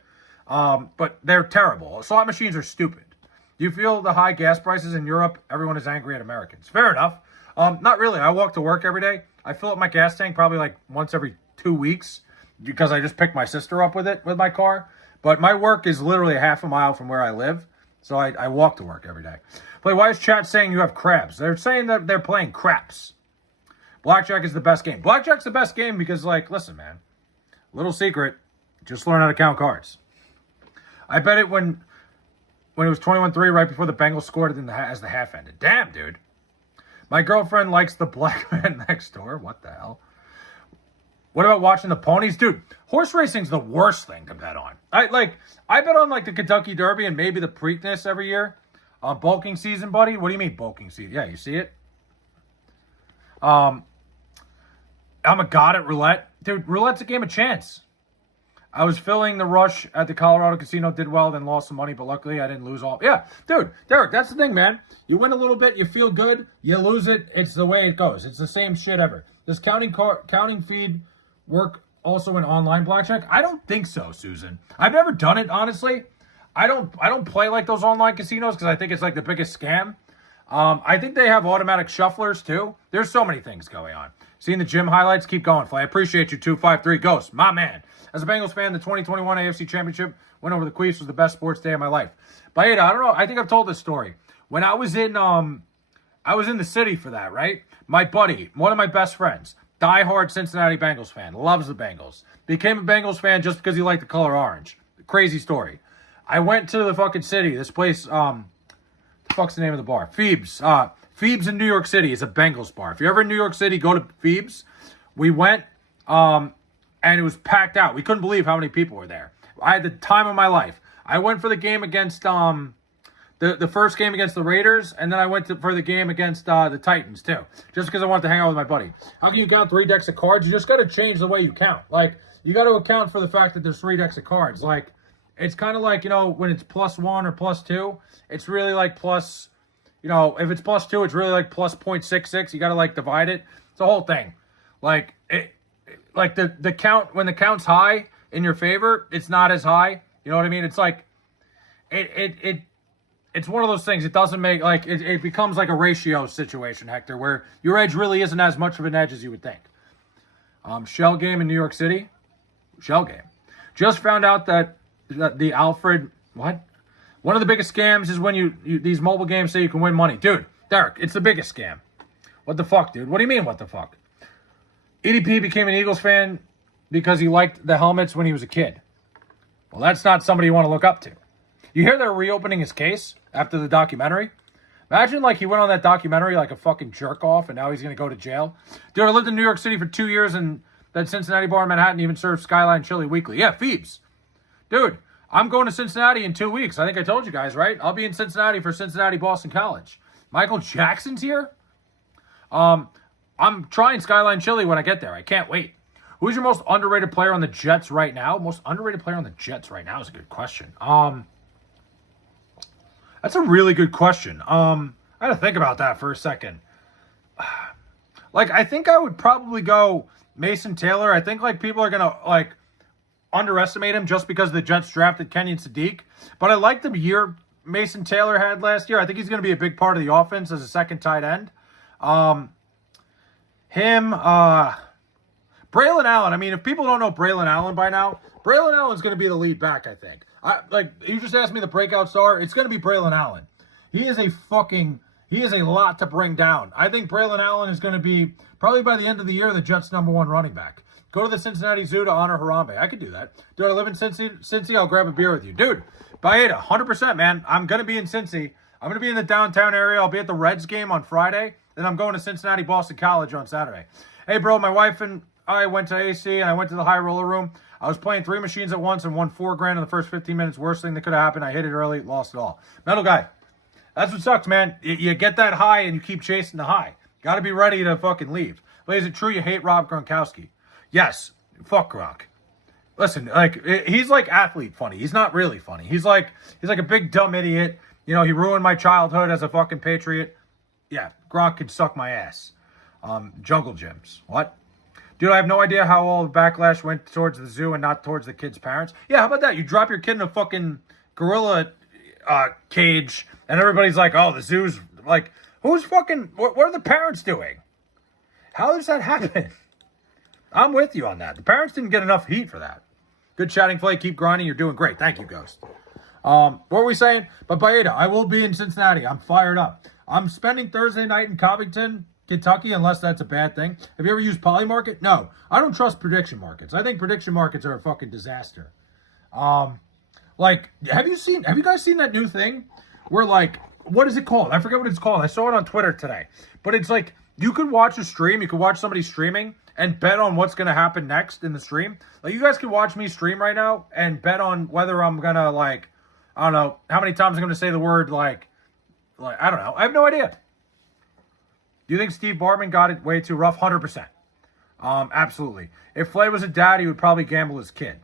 But they're terrible. Slot machines are stupid. Do you feel the high gas prices in Europe? Everyone is angry at Americans. Fair enough. Not really. I walk to work every day. I fill up my gas tank probably once every 2 weeks because I just pick my sister up with my car. But my work is literally a half a mile from where I live. So I walk to work every day. Why is chat saying you have crabs? They're saying that they're playing craps. Blackjack is the best game. Blackjack's the best game because, listen, man. Little secret. Just learn how to count cards. I bet it when it was 21-3 right before the Bengals scored it as the half ended. Damn, dude. My girlfriend likes the black man next door. What the hell? What about watching the ponies? Dude, horse racing's the worst thing to bet on. I bet on, the Kentucky Derby and maybe the Preakness every year. Bulking season, buddy? What do you mean bulking season? Yeah, you see it? I'm a god at roulette. Dude, roulette's a game of chance. I was filling the rush at the Colorado casino, did well, then lost some money, but luckily I didn't lose all. Yeah, dude, Derek, that's the thing, man. You win a little bit, you feel good, you lose it, it's the way it goes. It's the same shit ever. Does counting feed work also in online blackjack? I don't think so, Susan. I've never done it, honestly. I don't play those online casinos because I think it's the biggest scam. I think they have automatic shufflers too. There's so many things going on. Seeing the gym highlights, keep going, Flay. I appreciate you, 253 Ghost, my man. As a Bengals fan, the 2021 AFC Championship win over the Chiefs was the best sports day of my life. But I don't know. I think I've told this story. When I was in I was in the city for that, right? My buddy, one of my best friends, diehard Cincinnati Bengals fan, loves the Bengals. Became a Bengals fan just because he liked the color orange. Crazy story. I went to the fucking city. This place, the fuck's the name of the bar? Phoebe's. Phoebe's in New York City is a Bengals bar. If you're ever in New York City, go to Phoebe's. We went, and it was packed out. We couldn't believe how many people were there. I had the time of my life. I went for the game against the first game against the Raiders, and then I went for the game against the Titans too, just because I wanted to hang out with my buddy. How can you count 3 decks of cards? You just got to change the way you count. Like, you got to account for the fact that there's 3 decks of cards. Like, it's kind of like, you know, when it's +1 or +2, it's really like plus, you know, if it's +2, it's really like plus 0.66. You got to like divide it. It's a whole thing. Like, like the count, when the count's high in your favor, it's not as high. You know what I mean? It's like, it's one of those things. It doesn't make, like, it becomes like a ratio situation, Hector, where your edge really isn't as much of an edge as you would think. Shell game in New York City. Shell game. Just found out that the Alfred, what? One of the biggest scams is when you these mobile games say you can win money. Dude, Derek, it's the biggest scam. What the fuck, dude? What do you mean, what the fuck? EDP became an Eagles fan because he liked the helmets when he was a kid. Well, that's not somebody you want to look up to. You hear they're reopening his case after the documentary? Imagine, like, he went on that documentary like a fucking jerk-off, and now he's going to go to jail. Dude, I lived in New York City for 2 years, and that Cincinnati bar in Manhattan even served Skyline Chili weekly. Yeah, Phoebes. Dude, I'm going to Cincinnati in 2 weeks. I think I told you guys, right? I'll be in Cincinnati for Cincinnati Boston College. Michael Jackson's here? I'm trying Skyline Chili when I get there. I can't wait. Who's your most underrated player on the Jets right now? Most underrated player on the Jets right now is a good question. That's a really good question. I had to think about that for a second. Like, I think I would probably go Mason Taylor. I think, like, people are going to, like, underestimate him just because the Jets drafted Kenyon Sadiq. But I like the year Mason Taylor had last year. I think he's going to be a big part of the offense as a second tight end. Braylon Allen. I mean, if people don't know Braylon Allen by now, Braylon Allen's going to be the lead back, I think. Like, you just asked me the breakout star. It's going to be Braylon Allen. He is a lot to bring down. I think Braylon Allen is going to be, probably by the end of the year, the Jets' #1 running back. Go to the Cincinnati Zoo to honor Harambe. I could do that. Dude, I live in Cincy. I'll grab a beer with you. Dude, Baeta, 100%, man. I'm going to be in Cincy. I'm going to be in the downtown area. I'll be at the Reds game on Friday. Then I'm going to Cincinnati Boston College on Saturday. Hey, bro, my wife and I went to AC, and I went to the high roller room. I was playing 3 machines at once and won $4,000 in the first 15 minutes. Worst thing that could have happened. I hit it early, lost it all. Metal guy. That's what sucks, man. You get that high and you keep chasing the high. Got to be ready to fucking leave. But is it true you hate Rob Gronkowski? Yes. Fuck Gronk. Listen, like, he's like athlete funny. He's not really funny. He's like a big dumb idiot. You know, he ruined my childhood as a fucking Patriot. Yeah, Gronk could suck my ass. Jungle gyms. What? Dude, I have no idea how all the backlash went towards the zoo and not towards the kid's parents. Yeah, how about that? You drop your kid in a fucking gorilla cage, and everybody's like, oh, the zoo's like, who's fucking, what are the parents doing? How does that happen? I'm with you on that. The parents didn't get enough heat for that. Good chatting, Flake. Keep grinding. You're doing great. Thank you, Ghost. What were we saying? But Baeta, I will be in Cincinnati. I'm fired up. I'm spending Thursday night in Covington, Kentucky, unless that's a bad thing. Have you ever used Polymarket? No. I don't trust prediction markets. I think prediction markets are a fucking disaster. Like, have you guys seen that new thing where, like, what is it called? I forget what it's called. I saw it on Twitter today. But it's like, you could watch a stream, you could watch somebody streaming and bet on what's going to happen next in the stream. Like, you guys can watch me stream right now and bet on whether I'm going to, like, I don't know, how many times I'm going to say the word, like, I don't know. I have no idea. Do you think Steve Bartman got it way too rough? 100%. Absolutely. If Flay was a dad, he would probably gamble his kid.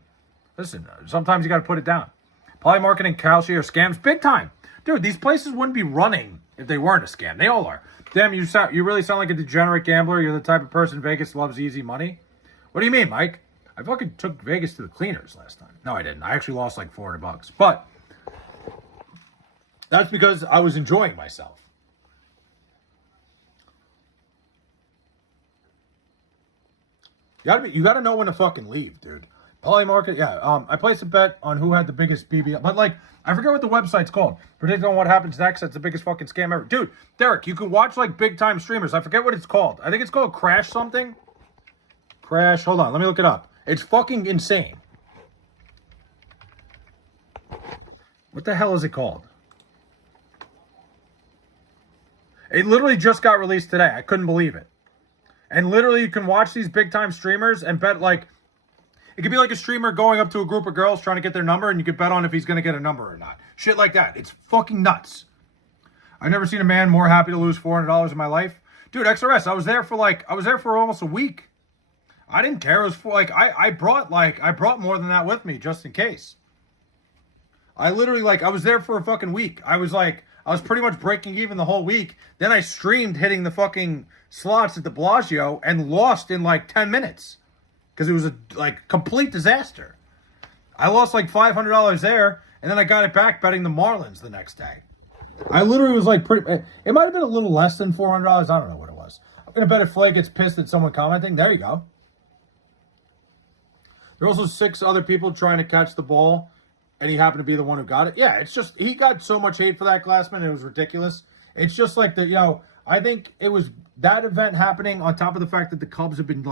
Listen, sometimes you got to put it down. Polymarket and Kalshi are scams big time. Dude, these places wouldn't be running if they weren't a scam. They all are. Damn, you really sound like a degenerate gambler. You're the type of person Vegas loves easy money. What do you mean, Mike? I fucking took Vegas to the cleaners last time. No, I didn't. I actually lost like $400. But that's because I was enjoying myself. You gotta know when to fucking leave, dude. Polymarket, yeah. I placed a bet on who had the biggest BBL, but like I forget what the website's called. Predict on what happens next. That's the biggest fucking scam ever, dude. Derek, you can watch like big time streamers. I forget what it's called. I think it's called Crash something. Crash. Hold on, let me look it up. It's fucking insane. What the hell is it called? It literally just got released today. I couldn't believe it. And literally, you can watch these big time streamers and bet like. It could be like a streamer going up to a group of girls trying to get their number, and you could bet on if he's going to get a number or not. Shit like that. It's fucking nuts. I've never seen a man more happy to lose $400 in my life. Dude, XRS, I was there for almost a week. I didn't care. It was for I brought more than that with me just in case. I literally I was there for a fucking week. I was pretty much breaking even the whole week. Then I streamed hitting the fucking slots at the Bellagio and lost in 10 minutes. Because it was a complete disaster. I lost $500 there, and then I got it back betting the Marlins the next day. I literally was it might have been a little less than $400. I don't know what it was. I'm going to bet if Flay gets pissed at someone commenting. There you go. There were also 6 other people trying to catch the ball, and he happened to be the one who got it. Yeah, it's just, he got so much hate for that, Glassman, it was ridiculous. It's just I think it was that event happening on top of the fact that the Cubs have been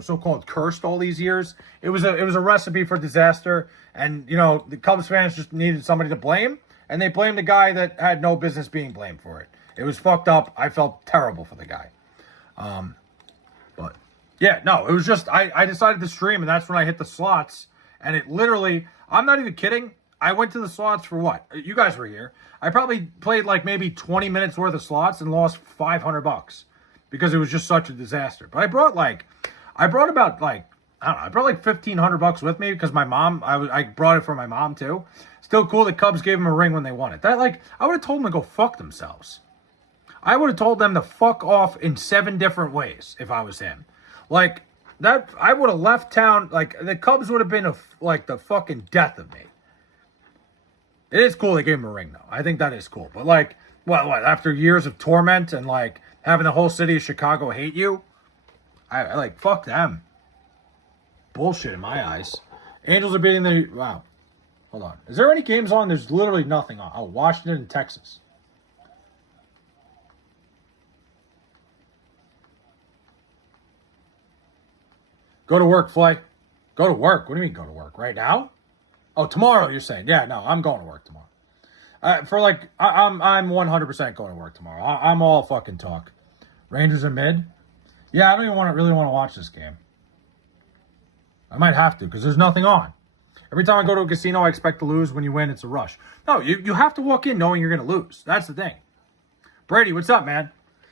so-called cursed all these years. It was a recipe for disaster. And, the Cubs fans just needed somebody to blame. And they blamed the guy that had no business being blamed for it. It was fucked up. I felt terrible for the guy. But, yeah, no, it was just, I decided to stream, and that's when I hit the slots. And it literally, I'm not even kidding. I went to the slots for what? You guys were here. I probably played maybe 20 minutes worth of slots and lost $500 because it was just such a disaster. But I brought about I don't know, I brought $1,500 with me because my mom, I brought it for my mom too. Still cool the Cubs gave him a ring when they won it. That I would have told them to go fuck themselves. I would have told them to fuck off in 7 different ways if I was him. That I would have left town. The Cubs would have been the fucking death of me. It is cool they gave him a ring though. I think that is cool. But what after years of torment and having the whole city of Chicago hate you, I fuck them. Bullshit in my eyes. Angels are beating the... Wow. Hold on. Is there any games on? There's literally nothing on. Oh, Washington and Texas. Go to work, Flay. Go to work? What do you mean go to work? Right now? Oh, tomorrow you're saying. Yeah, no, I'm going to work tomorrow. I'm 100% going to work tomorrow. I'm all fucking talk. Rangers are mid. Yeah, I don't even really want to watch this game. I might have to because there's nothing on. Every time I go to a casino, I expect to lose. When you win, it's a rush. No, you have to walk in knowing you're going to lose. That's the thing. Brady, what's up, man?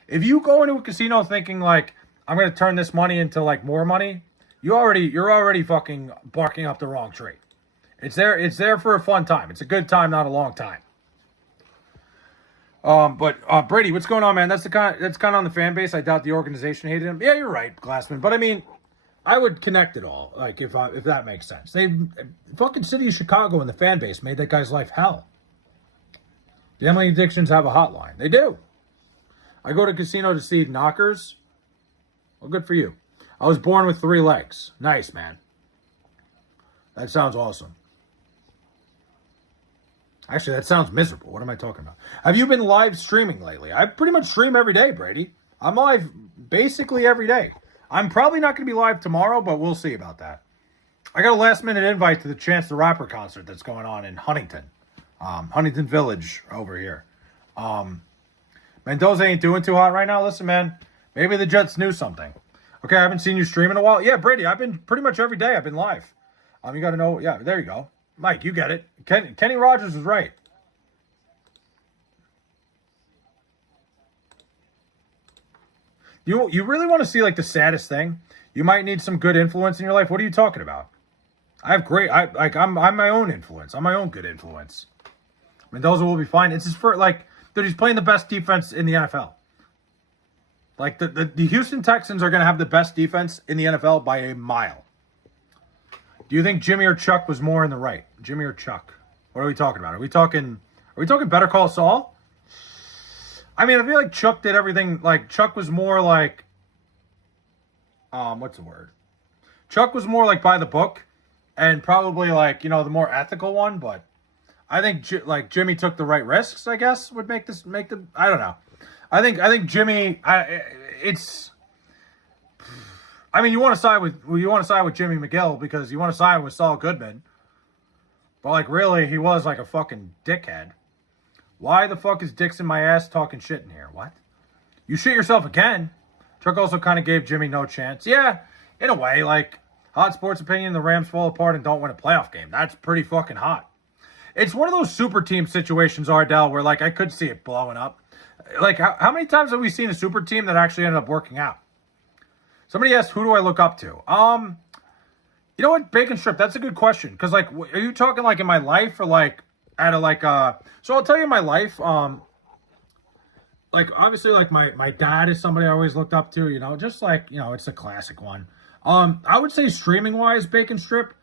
If you go into a casino thinking I'm going to turn this money into more money, you're already fucking barking up the wrong tree. It's there for a fun time. It's a good time, not a long time. But Brady, what's going on, man? That's kind of on the fan base. I doubt the organization hated him. Yeah, you're right, Glassman. But I mean, I would connect it all, if that makes sense. Fucking city of Chicago and the fan base made that guy's life hell. Gambling addictions have a hotline. They do. I go to casino to see knockers. Well, good for you. I was born with 3 legs. Nice, man. That sounds awesome. Actually, that sounds miserable. What am I talking about? Have you been live streaming lately? I pretty much stream every day, Brady. I'm live basically every day. I'm probably not going to be live tomorrow, but we'll see about that. I got a last-minute invite to the Chance the Rapper concert that's going on in Huntington. Huntington Village over here. Mendoza ain't doing too hot right now. Listen, man, maybe the Jets knew something. Okay, I haven't seen you stream in a while. Yeah, Brady, I've been pretty much every day. I've been live. You got to know. Yeah, there you go. Mike, you get it. Kenny Rogers was right. You really want to see the saddest thing? You might need some good influence in your life. What are you talking about? I have great. I'm my own influence. I'm my own good influence. Mendoza will be fine. It's his first dude. He's playing the best defense in the NFL. The Houston Texans are going to have the best defense in the NFL by a mile. Do you think Jimmy or Chuck was more in the right? Jimmy or Chuck? What are we talking about? Are we talking Better Call Saul? I mean, I feel like Chuck did everything. Chuck was more what's the word? Chuck was more by the book, and probably like, you know, the more ethical one, but I think like Jimmy took the right risks, I guess, would make the I don't know. I think Jimmy it's I mean, you want to side with Jimmy McGill because you want to side with Saul Goodman. But like really, he was like a fucking dickhead. Why the fuck is Dixon my ass talking shit in here? What? You shit yourself again. Chuck also kind of gave Jimmy no chance. Yeah, in a way, like hot sports opinion, the Rams fall apart and don't win a playoff game. That's pretty fucking hot. It's one of those super team situations, Ardell, where like I could see it blowing up. Like how many times have we seen a super team that actually ended up working out? Somebody asked, who do I look up to? You know what, Bacon Strip, that's a good question. Because, like, are you talking, like, in my life or, like, at a, like, so I'll tell you my life. Like, obviously, like, my dad is somebody I always looked up to, you know, just, like, you know, it's a classic one. I would say streaming-wise, Bacon Strip,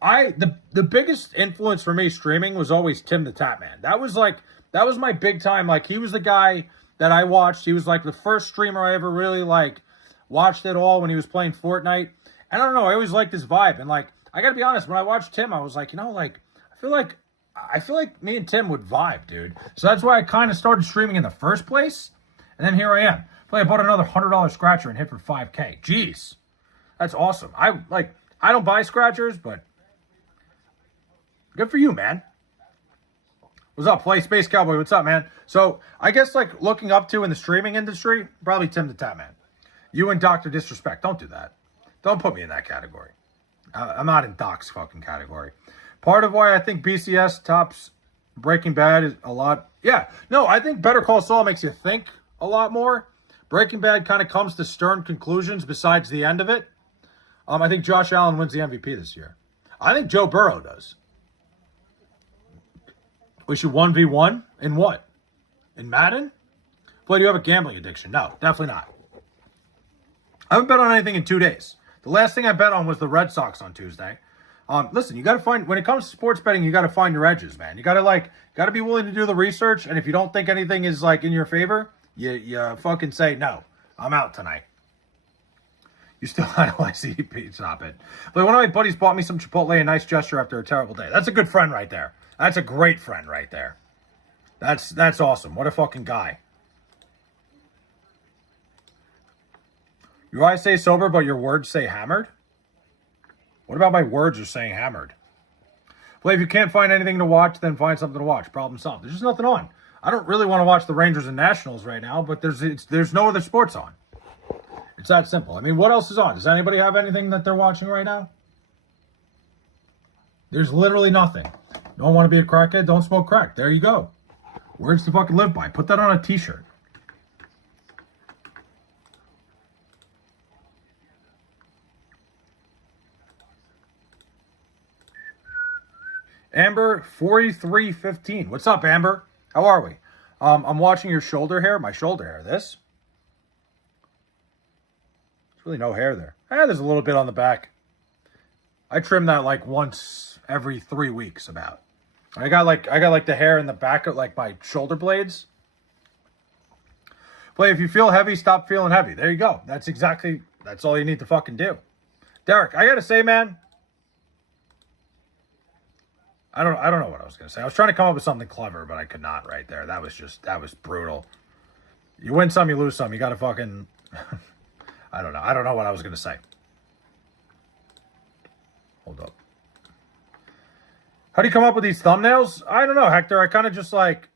the biggest influence for me streaming was always Tim the Tap Man. That was my big time, like, he was the guy that I watched. He was, like, the first streamer I ever really, like, watched it all when he was playing Fortnite. And I don't know, I always liked his vibe. And, like, I got to be honest, when I watched Tim, I was like, you know, like, I feel like me and Tim would vibe, dude. So that's why I kind of started streaming in the first place. And then here I am. I bought another $100 scratcher and hit for $5K. Jeez. That's awesome. I don't buy scratchers, but good for you, man. What's up, Play Space Cowboy? What's up, man? So I guess, like, looking up to in the streaming industry, probably Tim the Tap Man. You and Dr. Disrespect. Don't do that. Don't put me in that category. I'm not in Doc's fucking category. Part of why I think BCS tops Breaking Bad is a lot. Yeah. No, I think Better Call Saul makes you think a lot more. Breaking Bad kind of comes to stern conclusions besides the end of it. I think Josh Allen wins the MVP this year. I think Joe Burrow does. We should 1v1 in what? In Madden? Play, do you have a gambling addiction? No, definitely not. I haven't bet on anything in 2 days. The last thing I bet on was the Red Sox on Tuesday. Listen, you got to find, when it comes to sports betting, you got to find your edges, man. You got to be willing to do the research. And if you don't think anything is like in your favor, you fucking say, no, I'm out tonight. You still idolize CDP, stop it. But one of my buddies bought me some Chipotle, a nice gesture after a terrible day. That's a good friend right there. That's a great friend right there. That's awesome. What a fucking guy. Your eyes say sober, but your words say hammered? What about my words are saying hammered? Well, if you can't find anything to watch, then find something to watch. Problem solved. There's just nothing on. I don't really want to watch the Rangers and Nationals right now, but there's no other sports on. It's that simple. I mean, what else is on? Does anybody have anything that they're watching right now? There's literally nothing. You don't want to be a crackhead? Don't smoke crack. There you go. Words to fucking live by. Put that on a t-shirt. Amber 4315. What's up, Amber? How are we? I'm watching your shoulder hair. My shoulder hair. This. There's really no hair there. There's a little bit on the back. I trim that like once every 3 weeks about. I got like the hair in the back of like my shoulder blades. Play, if you feel heavy, stop feeling heavy. There you go. That's all you need to fucking do. Derek, I gotta say, man, I don't know what I was gonna say. I was trying to come up with something clever, but I could not right there. That was brutal. You win some, you lose some. You gotta fucking I don't know what I was gonna say. Hold up. How do you come up with these thumbnails? I don't know, Hector. I kind of just like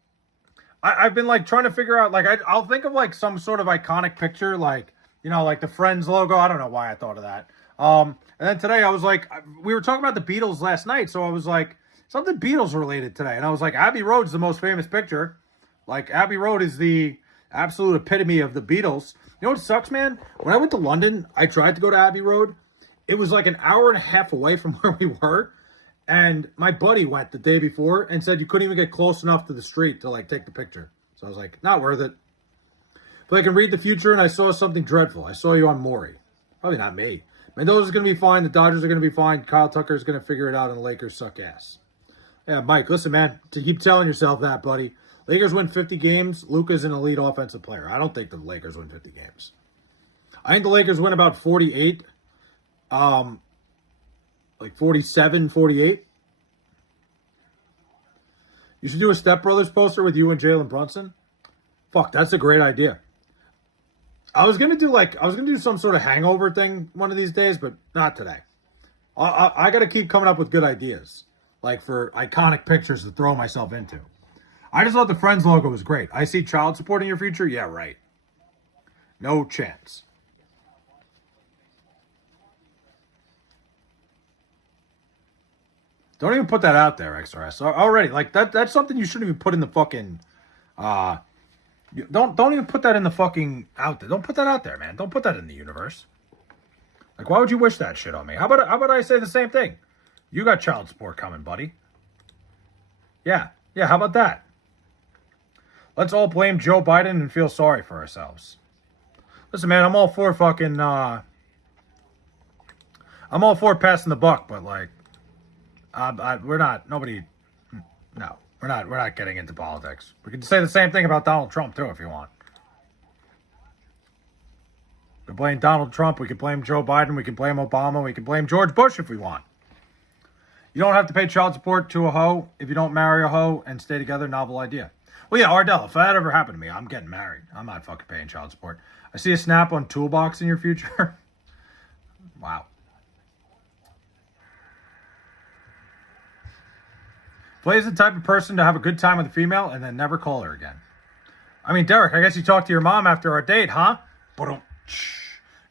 I've been like trying to figure out, like I'll think of like some sort of iconic picture, like, you know, like the Friends logo. I don't know why I thought of that. And then today I was like, we were talking about the Beatles last night, so I was like, something Beatles related today. And I was like, Abbey Road's the most famous picture. Like, Abbey Road is the absolute epitome of the Beatles. You know what sucks, man? When I went to London, I tried to go to Abbey Road. It was like an hour and a half away from where we were. And my buddy went the day before and said you couldn't even get close enough to the street to, like, take the picture. So I was like, not worth it. But I can read the future, and I saw something dreadful. I saw you on Maury. Probably not me. Mendoza's going to be fine. The Dodgers are going to be fine. Kyle Tucker's going to figure it out, and the Lakers suck ass. Yeah, Mike, listen, man, to keep telling yourself that, buddy. Lakers win 50 games. Luka's an elite offensive player. I don't think the Lakers win 50 games. I think the Lakers win about 48. like 47, 48. You should do a Step Brothers poster with you and Jalen Brunson. Fuck, that's a great idea. I was gonna do some sort of hangover thing one of these days, but not today. I got to keep coming up with good ideas, like for iconic pictures to throw myself into. I just thought the Friends logo was great. I see child support in your future? Yeah, right. No chance. Don't even put that out there, XRS. Already, like that's something you shouldn't even put in the fucking don't even put that in the fucking out there. Don't put that out there, man. Don't put that in the universe. Like, why would you wish that shit on me? How about I say the same thing? You got child support coming, buddy. Yeah, how about that? Let's all blame Joe Biden and feel sorry for ourselves. Listen, man, I'm all for fucking, I'm all for passing the buck, but like, we're not getting into politics. We can say the same thing about Donald Trump, too, if you want. We can blame Donald Trump, we can blame Joe Biden, we can blame Obama, we can blame George Bush if we want. You don't have to pay child support to a hoe if you don't marry a hoe and stay together. Novel idea. Well, yeah, Ardell, if that ever happened to me, I'm getting married. I'm not fucking paying child support. I see a snap on Toolbox in your future. Wow. Flay is the type of person to have a good time with a female and then never call her again. I mean, Derek, I guess you talked to your mom after our date, huh? But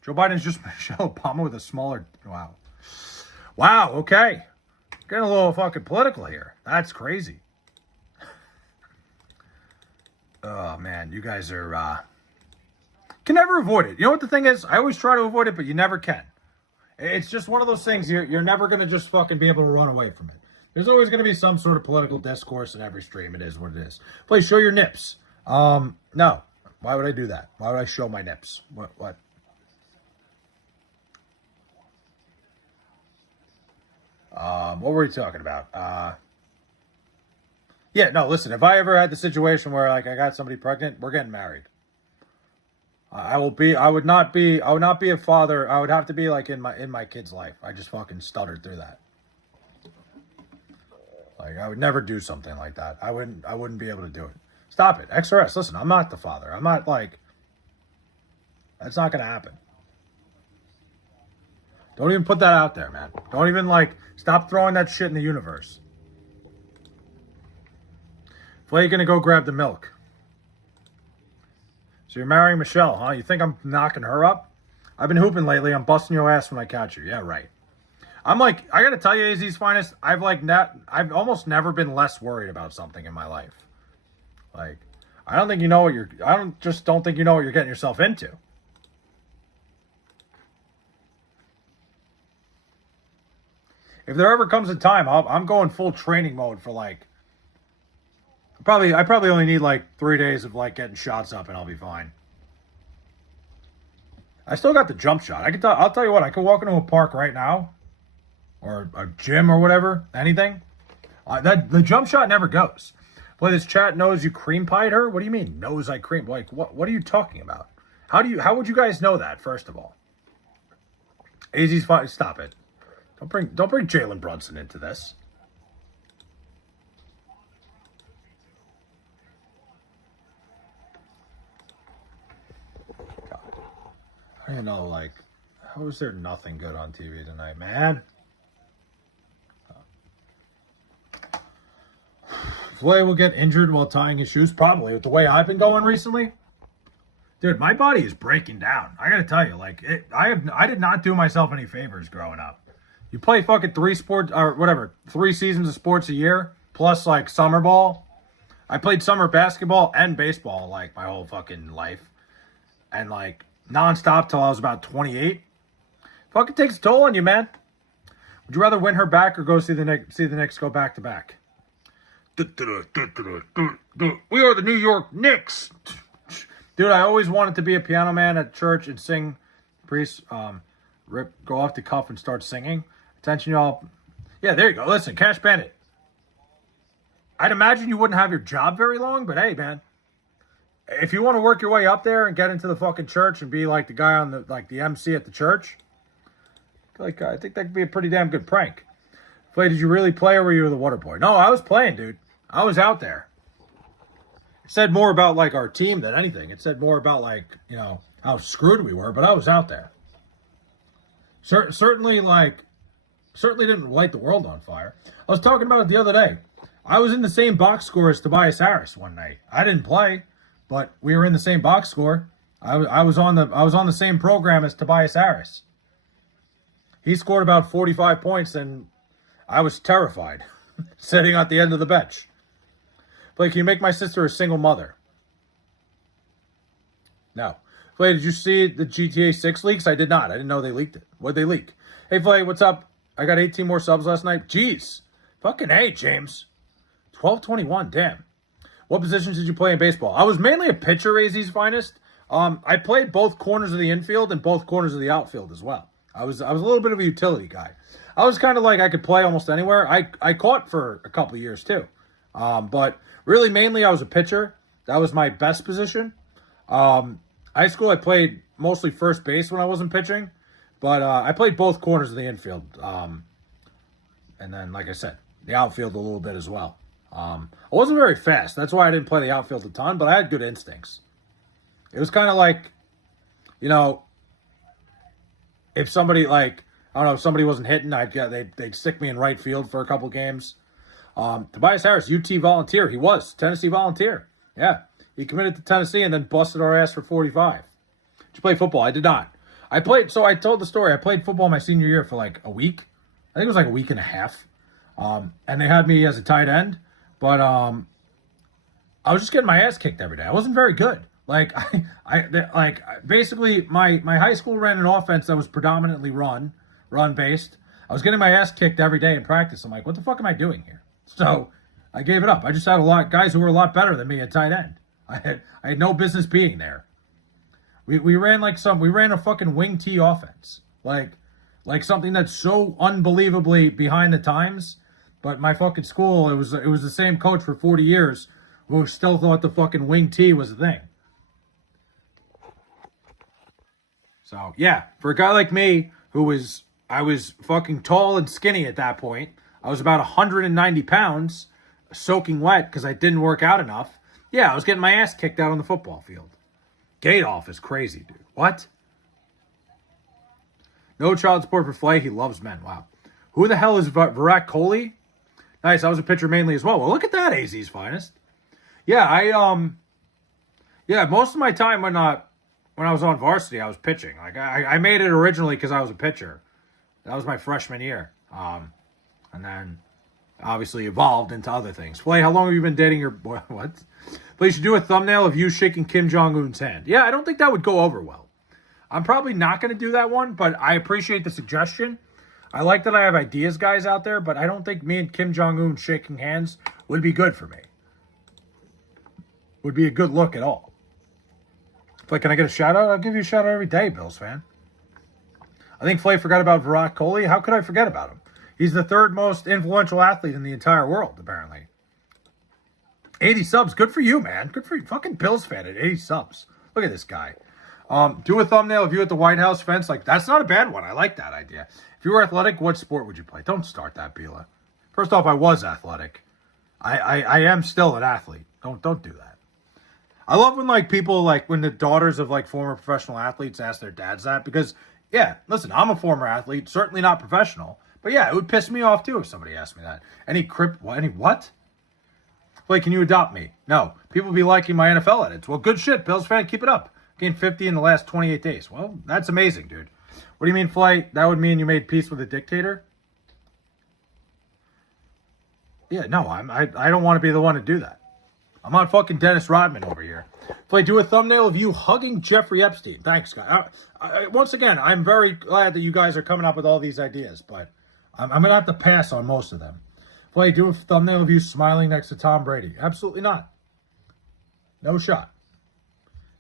Joe Biden's just Michelle Obama with a smaller... Wow. Wow, okay. Getting a little fucking political here. That's crazy. Oh, man, you guys are... Can never avoid it. You know what the thing is? I always try to avoid it, but you never can. It's just one of those things you're never going to just fucking be able to run away from it. There's always going to be some sort of political discourse in every stream. It is what it is. Please show your nips. No. Why would I do that? Why would I show my nips? What? What were we talking about? Yeah, no, listen, if I ever had the situation where like I got somebody pregnant, we're getting married. I would not be a father. I would have to be like in my kid's life. I just fucking stuttered through that. Like I would never do something like that. I wouldn't be able to do it. Stop it. XRS, listen, I'm not the father. I'm not like that's not gonna happen. Don't even put that out there, man. Don't even like stop throwing that shit in the universe. Flay gonna go grab the milk. So you're marrying Michelle, huh? You think I'm knocking her up? I've been hooping lately. I'm busting your ass when I catch you. Yeah, right. I'm like, I gotta tell you, AZ's finest, I've almost never been less worried about something in my life. Like, I don't think you know what don't think you know what you're getting yourself into. If there ever comes a time, I'm going full training mode for like, I probably only need like 3 days of like getting shots up and I'll be fine. I still got the jump shot. I'll tell you what, I could walk into a park right now or a gym or whatever, anything. The jump shot never goes. Boy, this chat knows you cream pied her? What do you mean, knows I cream? Like, what are you talking about? How would you guys know that, first of all? AZ's fine. Stop it. Don't bring Jalen Brunson into this. I don't know, like, how is there nothing good on TV tonight, man? Flay will get injured while tying his shoes, probably, with the way I've been going recently. Dude, my body is breaking down. I gotta tell you, like, I did not do myself any favors growing up. You play fucking 3 seasons of sports a year, plus, like, summer ball. I played summer basketball and baseball, like, my whole fucking life. And, like, nonstop till I was about 28. Fucking takes a toll on you, man. Would you rather win her back or go see the Knicks go back to back? We are the New York Knicks. Dude, I always wanted to be a piano man at church and sing. Priest, go off the cuff and start singing. Attention, y'all. Yeah, there you go. Listen, Cash Bandit. I'd imagine you wouldn't have your job very long, but hey, man. If you want to work your way up there and get into the fucking church and be like the guy on the MC at the church, Like, I think that could be a pretty damn good prank. Flay, did you really play or were you the water boy? No, I was playing, dude. I was out there. It said more about, like, our team than anything. It said more about, like, you know, how screwed we were, but I was out there. Certainly didn't light the world on fire. I was talking about it the other day. I was in the same box score as Tobias Harris one night. I didn't play, but we were in the same box score. I was on the same program as Tobias Harris. He scored about 45 points, and I was terrified, sitting at the end of the bench. Flay, can you make my sister a single mother? No. Flay, did you see the GTA 6 leaks? I did not. I didn't know they leaked it. What'd they leak? Hey, Flay, what's up? I got 18 more subs last night. Jeez. Fucking A, James. 12-21, damn. What positions did you play in baseball? I was mainly a pitcher, AZ's finest. I played both corners of the infield and both corners of the outfield as well. I was a little bit of a utility guy. I was kind of like I could play almost anywhere. I caught for a couple of years too. But really mainly I was a pitcher. That was my best position. High school I played mostly first base when I wasn't pitching. But I played both corners of the infield. And then, like I said, the outfield a little bit as well. I wasn't very fast. That's why I didn't play the outfield a ton, but I had good instincts. It was kind of like, you know, if somebody like, I don't know, if somebody wasn't hitting, they'd stick me in right field for a couple games. Tobias Harris, UT Volunteer. He was Tennessee Volunteer. Yeah, he committed to Tennessee and then busted our ass for 45. Did you play football? I did not. I told the story. I played football my senior year for like a week. I think it was like a week and a half. And they had me as a tight end, but I was just getting my ass kicked every day. I wasn't very good. Like basically my high school ran an offense that was predominantly run based. I was getting my ass kicked every day in practice. I'm like, what the fuck am I doing here? So I gave it up. I just had a lot guys who were a lot better than me at tight end. I had no business being there. We ran a fucking wing T offense. Like something that's so unbelievably behind the times. But my fucking school, it was the same coach for 40 years who still thought the fucking wing T was a thing. So, yeah, for a guy like me, I was fucking tall and skinny at that point. I was about 190 pounds, soaking wet because I didn't work out enough. Yeah, I was getting my ass kicked out on the football field. Gadoff is crazy, dude. What? No child support for Flay. He loves men. Wow. Who the hell is Virat Kohli? Nice. I was a pitcher mainly as well. Well, look at that, AZ's finest. Yeah, most of my time when I was on varsity, I was pitching. Like I made it originally because I was a pitcher. That was my freshman year. And then obviously evolved into other things. Flay, how long have you been dating your boy? What? Flay, you should do a thumbnail of you shaking Kim Jong-un's hand. Yeah, I don't think that would go over well. I'm probably not going to do that one, but I appreciate the suggestion. I like that I have ideas guys out there, but I don't think me and Kim Jong-un shaking hands would be good for me. Would be a good look at all. Flay, can I get a shout out? I'll give you a shout out every day, Bills fan. I think Flay forgot about Virat Kohli. How could I forget about him? He's the third most influential athlete in the entire world, apparently. 80 subs. Good for you, man. Good for you. Fucking Bills fan at 80 subs. Look at this guy. Do a thumbnail of you at the White House fence. Like, that's not a bad one. I like that idea. If you were athletic, what sport would you play? Don't start that, Bila. First off, I was athletic. I am still an athlete. Don't do that. I love when, like, people, like, when the daughters of, like, former professional athletes ask their dads that. Because, yeah, listen, I'm a former athlete. Certainly not professional. But, yeah, it would piss me off, too, if somebody asked me that. Any what? Like, can you adopt me? No. People be liking my NFL edits. Well, good shit, Bills fan. Keep it up. Gained 50 in the last 28 days. Well, that's amazing, dude. What do you mean, Flay? That would mean you made peace with a dictator? Yeah, no, I don't want to be the one to do that. I'm on fucking Dennis Rodman over here. Flay, do a thumbnail of you hugging Jeffrey Epstein. Thanks, guy. Once again, I'm very glad that you guys are coming up with all these ideas, but I'm going to have to pass on most of them. Flay, do a thumbnail of you smiling next to Tom Brady. Absolutely not. No shot.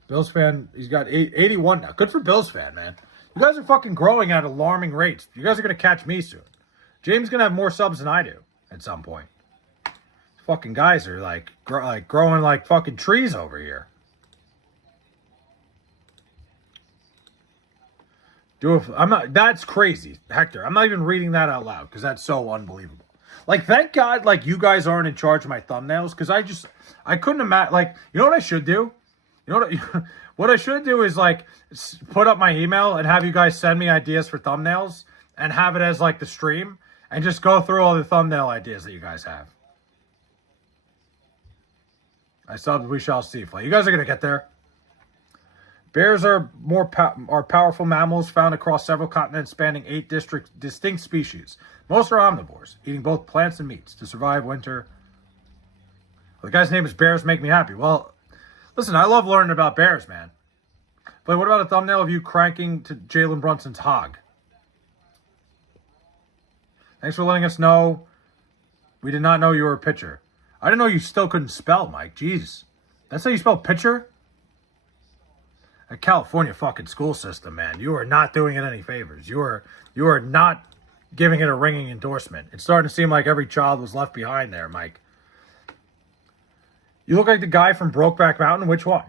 Bills fan, he's got 81 now. Good for Bills fan, man. You guys are fucking growing at alarming rates. You guys are going to catch me soon. James is going to have more subs than I do at some point. Fucking guys are like growing like fucking trees over here. I'm not. That's crazy, Hector. I'm not even reading that out loud because that's so unbelievable. Like, thank God, like you guys aren't in charge of my thumbnails because I couldn't imagine. Like, you know what I should do? You know what? What I should do is like put up my email and have you guys send me ideas for thumbnails and have it as like the stream and just go through all the thumbnail ideas that you guys have. I subbed. We shall see. You guys are gonna get there. Bears are are powerful mammals found across several continents spanning 8 distinct species. Most are omnivores, eating both plants and meats to survive winter. Well, the guy's name is Bears Make Me Happy. Well, listen, I love learning about bears, man. But what about a thumbnail of you cranking to Jalen Brunson's hog? Thanks for letting us know. We did not know you were a pitcher. I didn't know you still couldn't spell, Mike. Jeez. That's how you spell pitcher? A California fucking school system, man. You are not doing it any favors. You are not giving it a ringing endorsement. It's starting to seem like every child was left behind there, Mike. You look like the guy from Brokeback Mountain. Which one?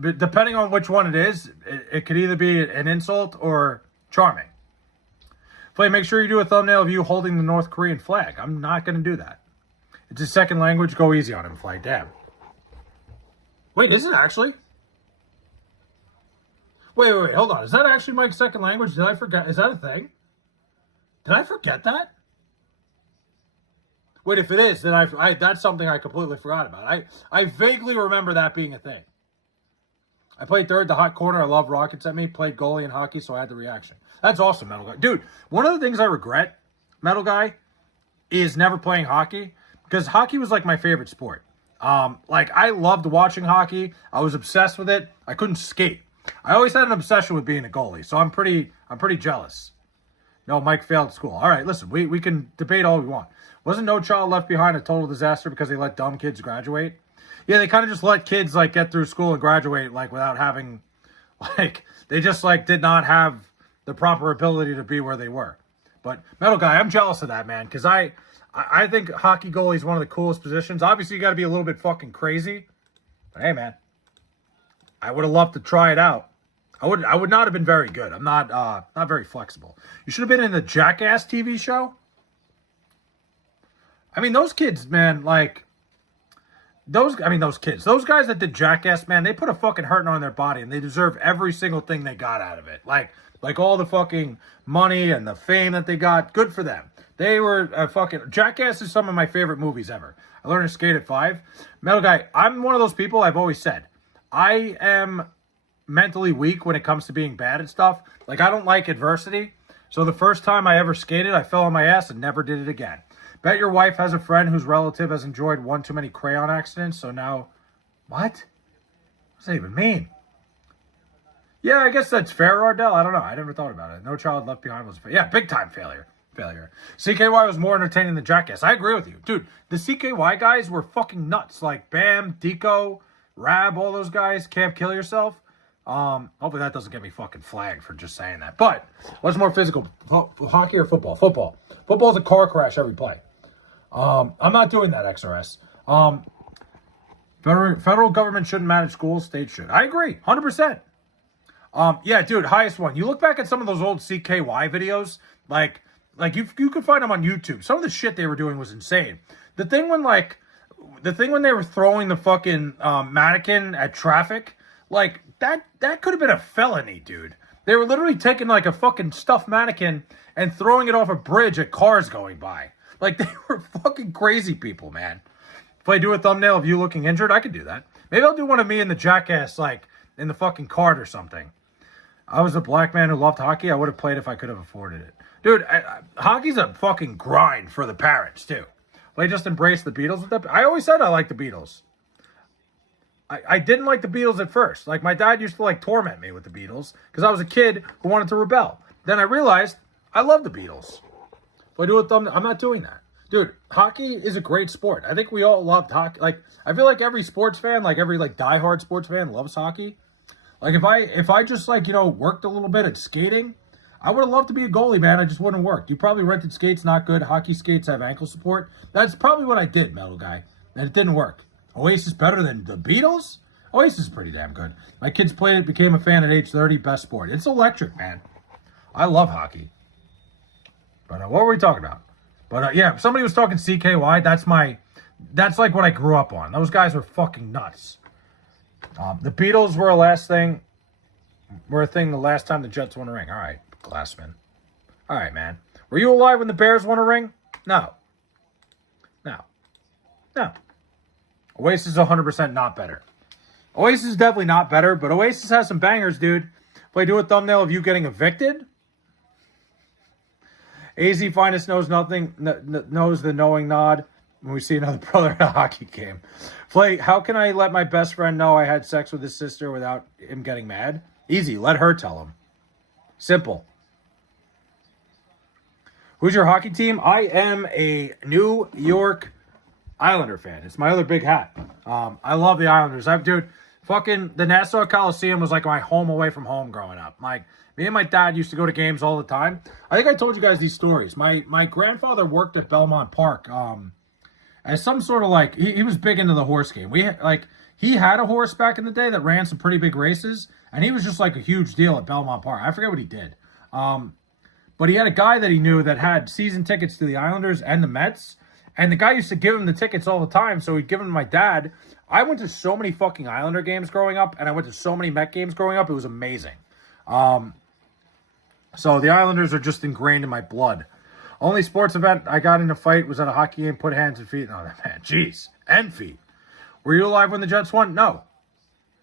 Depending on which one it is, it could either be an insult or charming. Flay, make sure you do a thumbnail of you holding the North Korean flag. I'm not going to do that. It's his second language. Go easy on him, Flay. Damn. Wait, is it actually? Wait, hold on. Is that actually Mike's second language? Did I forget? Is that a thing? Did I forget that? Wait, if it is, then I that's something I completely forgot about. I vaguely remember that being a thing. I played third, the hot corner. I love rockets at me. Played goalie in hockey, so I had the reaction. That's awesome, Metal Guy. Dude, one of the things I regret, Metal Guy, is never playing hockey. Because hockey was like my favorite sport. Like, I loved watching hockey. I was obsessed with it. I couldn't skate. I always had an obsession with being a goalie, so I'm pretty jealous. No, Mike failed school. All right, listen, we can debate all we want. Wasn't No Child Left Behind a total disaster because they let dumb kids graduate? Yeah, they kind of just let kids, like, get through school and graduate, like, without having, like, they just, like, did not have the proper ability to be where they were. But, Metal Guy, I'm jealous of that, man, because I think hockey goalie is one of the coolest positions. Obviously, you got to be a little bit fucking crazy. But, hey, man. I would have loved to try it out. I would not have been very good. I'm not very flexible. You should have been in the Jackass TV show. I mean, those kids, man, like those kids, those guys that did Jackass, man, they put a fucking hurting on their body and they deserve every single thing they got out of it. Like all the fucking money and the fame that they got. Good for them. They were fucking Jackass is some of my favorite movies ever. I learned to skate at 5. Metal Guy, I'm one of those people. I've always said I am mentally weak when it comes to being bad at stuff. Like, I don't like adversity. So the first time I ever skated, I fell on my ass and never did it again. Bet your wife has a friend whose relative has enjoyed one too many crayon accidents, so now... What? What does that even mean? Yeah, I guess that's fair, Ardell. I don't know. I never thought about it. No Child Left Behind was... Yeah, big time failure. CKY was more entertaining than Jackass. I agree with you. Dude, the CKY guys were fucking nuts. Like, Bam, Deco, Rab, all those guys. Camp Kill Yourself. Hopefully that doesn't get me fucking flagged for just saying that. But what's more physical, hockey or football? Football. Football's a car crash every play. I'm not doing that, XRS. Federal government shouldn't manage schools. States should. I agree, 100%. Yeah, dude, highest one. You look back at some of those old CKY videos, like you could find them on YouTube. Some of the shit they were doing was insane. The thing when they were throwing the fucking mannequin at traffic, like that could have been a felony, dude. They were literally taking like a fucking stuffed mannequin and throwing it off a bridge at cars going by. Like, they were fucking crazy people, man. If I do a thumbnail of you looking injured, I could do that. Maybe I'll do one of me in the Jackass, like, in the fucking cart or something. I was a black man who loved hockey. I would have played if I could have afforded it. Dude, hockey's a fucking grind for the parents, too. They just embraced the Beatles with that. I always said I liked the Beatles. I didn't like the Beatles at first. Like, my dad used to, like, torment me with the Beatles because I was a kid who wanted to rebel. Then I realized I love the Beatles. If I do a thumbnail, I'm not doing that. Dude, hockey is a great sport. I think we all loved hockey. Like, I feel like every sports fan, like every like diehard sports fan loves hockey. Like, if I just like, worked a little bit at skating, I would have loved to be a goalie, man. I just wouldn't work. You probably rented skates, not good. Hockey skates have ankle support. That's probably what I did, Metal Guy. And it didn't work. Oasis better than the Beatles? Oasis is pretty damn good. My kids played it, became a fan at age 30, best sport. It's electric, man. I love hockey. But what were we talking about? But yeah, somebody was talking CKY. That's like what I grew up on. Those guys were fucking nuts. The Beatles were a thing the last time the Jets won a ring. All right, Glassman. All right, man. Were you alive when the Bears won a ring? No. Oasis is 100% not better. Oasis is definitely not better, but Oasis has some bangers, dude. If I do a thumbnail of you getting evicted, AZ Finest knows nothing, knows the knowing nod when we see another brother at a hockey game. Flay, how can I let my best friend know I had sex with his sister without him getting mad? Easy, let her tell him. Simple. Who's your hockey team? I am a New York Islander fan. It's my other big hat. I love the Islanders. Fucking the Nassau Coliseum was like my home away from home growing up. Like, me and my dad used to go to games all the time. I think I told you guys these stories. My grandfather worked at Belmont Park as some sort of like, he was big into the horse game. He had a horse back in the day that ran some pretty big races, and he was just like a huge deal at Belmont Park. I forget what he did. But he had a guy that he knew that had season tickets to the Islanders and the Mets. And the guy used to give him the tickets all the time, so he'd give them to my dad. I went to so many fucking Islander games growing up, and I went to so many Met games growing up. It was amazing. So the Islanders are just ingrained in my blood. Only sports event I got in a fight was at a hockey game, put hands and feet. Oh, man, jeez. And feet. Were you alive when the Jets won? No.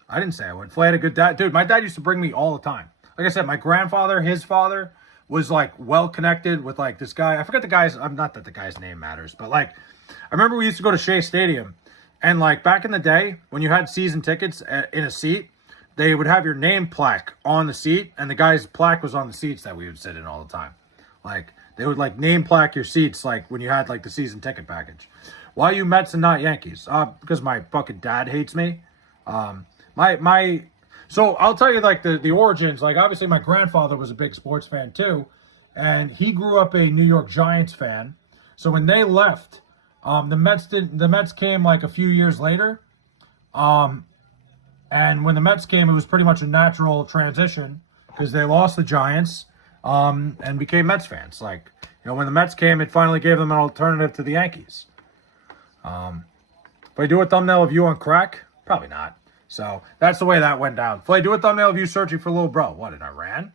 I didn't say I would. Flay had a good dad. Dude, my dad used to bring me all the time. Like I said, my grandfather, his father, was like well connected with like this guy. I forget the guy's, not that the guy's name matters, but like I remember we used to go to Shea Stadium, and like back in the day when you had season tickets in a seat, they would have your name plaque on the seat, and the guy's plaque was on the seats that we would sit in all the time. Like they would like name plaque your seats like when you had like the season ticket package. Why you Mets and not Yankees? Because my fucking dad hates me. So I'll tell you like the origins. Like obviously my grandfather was a big sports fan too, and he grew up a New York Giants fan. So when they left, the Mets came like a few years later. And when the Mets came, it was pretty much a natural transition because they lost the Giants and became Mets fans. Like, you know, when the Mets came, it finally gave them an alternative to the Yankees. If I do a thumbnail of you on crack, probably not. So that's the way that went down. Flay, do a thumbnail of you searching for little bro. What, in Iran?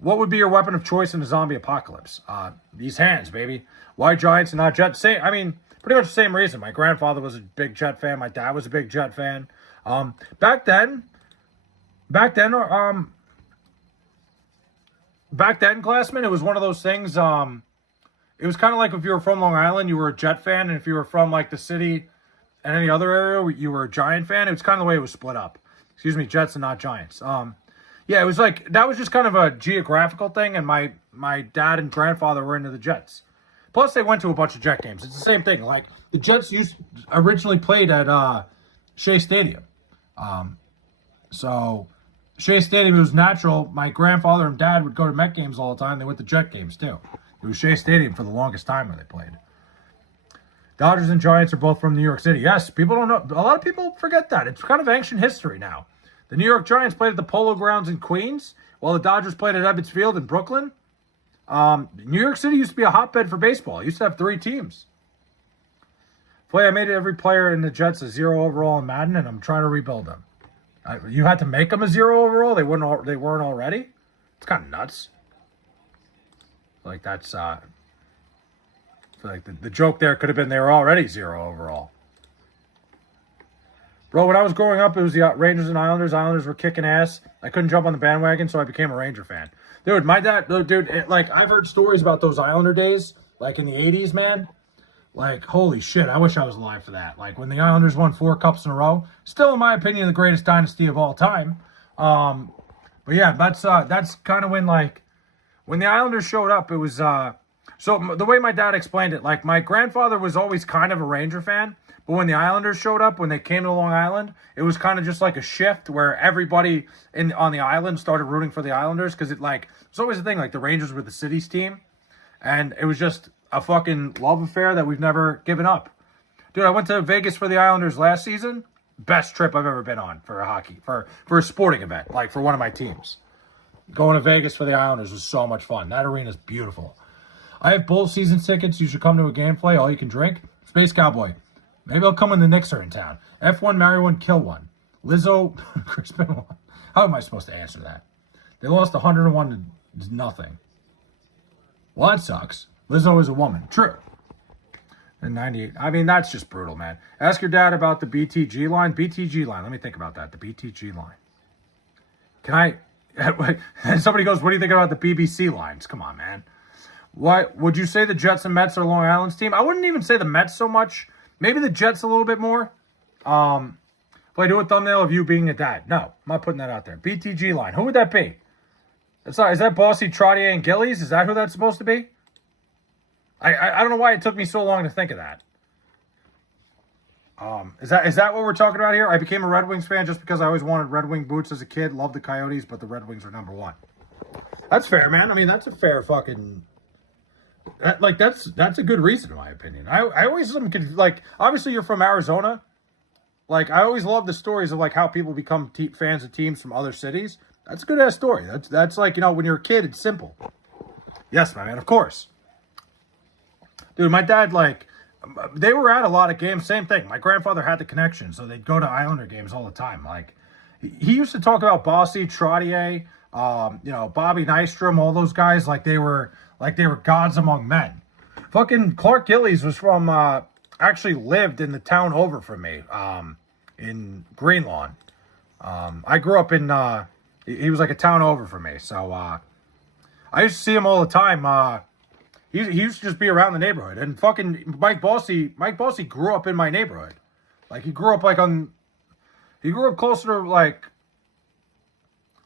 What would be your weapon of choice in a zombie apocalypse? These hands, baby. Why Giants and not Jets? Pretty much the same reason. My grandfather was a big Jet fan. My dad was a big Jet fan. Back then, Glassman, it was one of those things. It was kind of like if you were from Long Island, you were a Jet fan, and if you were from like the city and any other area, you were a Giant fan. It was kind of the way it was split up. Excuse me, Jets and not Giants. Yeah, it was like that was just kind of a geographical thing, and my dad and grandfather were into the Jets. Plus, they went to a bunch of Jet games. It's the same thing. Like the Jets originally played at Shea Stadium. So Shea Stadium, it was natural. My grandfather and dad would go to Met games all the time. They went to Jet games too. It was Shea Stadium for the longest time when they played. Dodgers and Giants are both from New York City. Yes, people don't know. A lot of people forget that. It's kind of ancient history now. The New York Giants played at the Polo Grounds in Queens, while the Dodgers played at Ebbets Field in Brooklyn. New York City used to be a hotbed for baseball. It used to have 3 teams. Flay, I made every player in the Jets a 0 overall in Madden, and I'm trying to rebuild them. You had to make them a 0 overall? They weren't already? It's kind of nuts. Like that's I feel like the joke there could have been they were already 0 overall. Bro, when I was growing up, it was the Rangers and Islanders. Islanders were kicking ass. I couldn't jump on the bandwagon, so I became a Ranger fan. Dude, my dad, like I've heard stories about those Islander days, like in the 80s, man. Like, holy shit, I wish I was alive for that. Like, when the Islanders won 4 cups in a row. Still, in my opinion, the greatest dynasty of all time. But yeah, that's kind of when, like, when the Islanders showed up, it was, so the way my dad explained it, like, my grandfather was always kind of a Ranger fan. But when the Islanders showed up, when they came to Long Island, it was kind of just like a shift where everybody on the island started rooting for the Islanders. Because it's always the thing, like, the Rangers were the city's team. And it was just a fucking love affair that we've never given up. Dude, I went to Vegas for the Islanders last season. best trip I've ever been on for a hockey, for a sporting event, like for one of my teams. Going to Vegas for the Islanders was so much fun. That arena's beautiful. I have both season tickets. You should come to a game play. All you can drink. Space Cowboy. Maybe I'll come when the Knicks are in town. F1, marry one, kill one. Lizzo, Chris Benoit. How am I supposed to answer that? They lost 101 to nothing. Well, that sucks. Lizzo is a woman. True. In 98. I mean, that's just brutal, man. Ask your dad about the BTG line. BTG line. Let me think about that. The BTG line. Can I... Somebody goes, what do you think about the BBC lines? Come on, man. What would you say the Jets and Mets are Long Island's team? I wouldn't even say the Mets so much. Maybe the Jets a little bit more. If I do a thumbnail of you being a dad. No, I'm not putting that out there. BTG line. Who would that be? Is that Bossy, Trottier, and Gillies? Is that who that's supposed to be? I don't know why it took me so long to think of that. Is that what we're talking about here? I became a Red Wings fan just because I always wanted Red Wing boots as a kid. Loved the Coyotes, but the Red Wings are number one. That's fair, man. I mean, that's a fair fucking... That's a good reason, in my opinion. I always like, obviously you're from Arizona. Like, I always love the stories of like how people become fans of teams from other cities. That's a good ass story. That's like, you know, when you're a kid, it's simple. Yes, my man, of course. Dude, my dad, like, they were at a lot of games. Same thing. My grandfather had the connection, so they'd go to Islander games all the time. Like, he used to talk about Bossy, Trottier, you know, Bobby Nystrom, all those guys like they were gods among men. Fucking Clark Gillies was from, actually lived in the town over from me, in Greenlawn. I grew up in, he was like a town over from me. So, I used to see him all the time. He used to just be around the neighborhood. And fucking Mike Bossy grew up in my neighborhood. Like, he grew up closer to like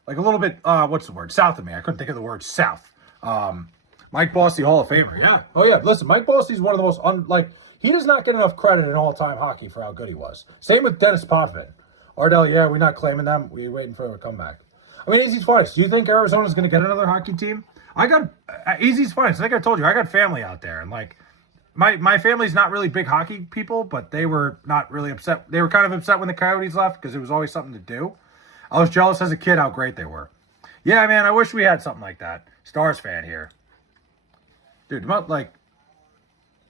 a little bit, what's the word? South of me. I couldn't think of the word south. Mike Bossy, Hall of Famer. Yeah. Oh, yeah. Listen, Mike Bossy's one of the most, he does not get enough credit in all-time hockey for how good he was. Same with Dennis Potvin. Ardell, yeah, we're not claiming them. We're waiting for a comeback. I mean, Easy's Finest. Do you think Arizona's going to get another hockey team? Easy's Finest. Like I told you, I got family out there. And, like, my family's not really big hockey people, but they were not really upset. They were kind of upset when the Coyotes left because it was always something to do. I was jealous as a kid how great they were. Yeah, man, I wish we had something like that. Stars fan here. Dude, like,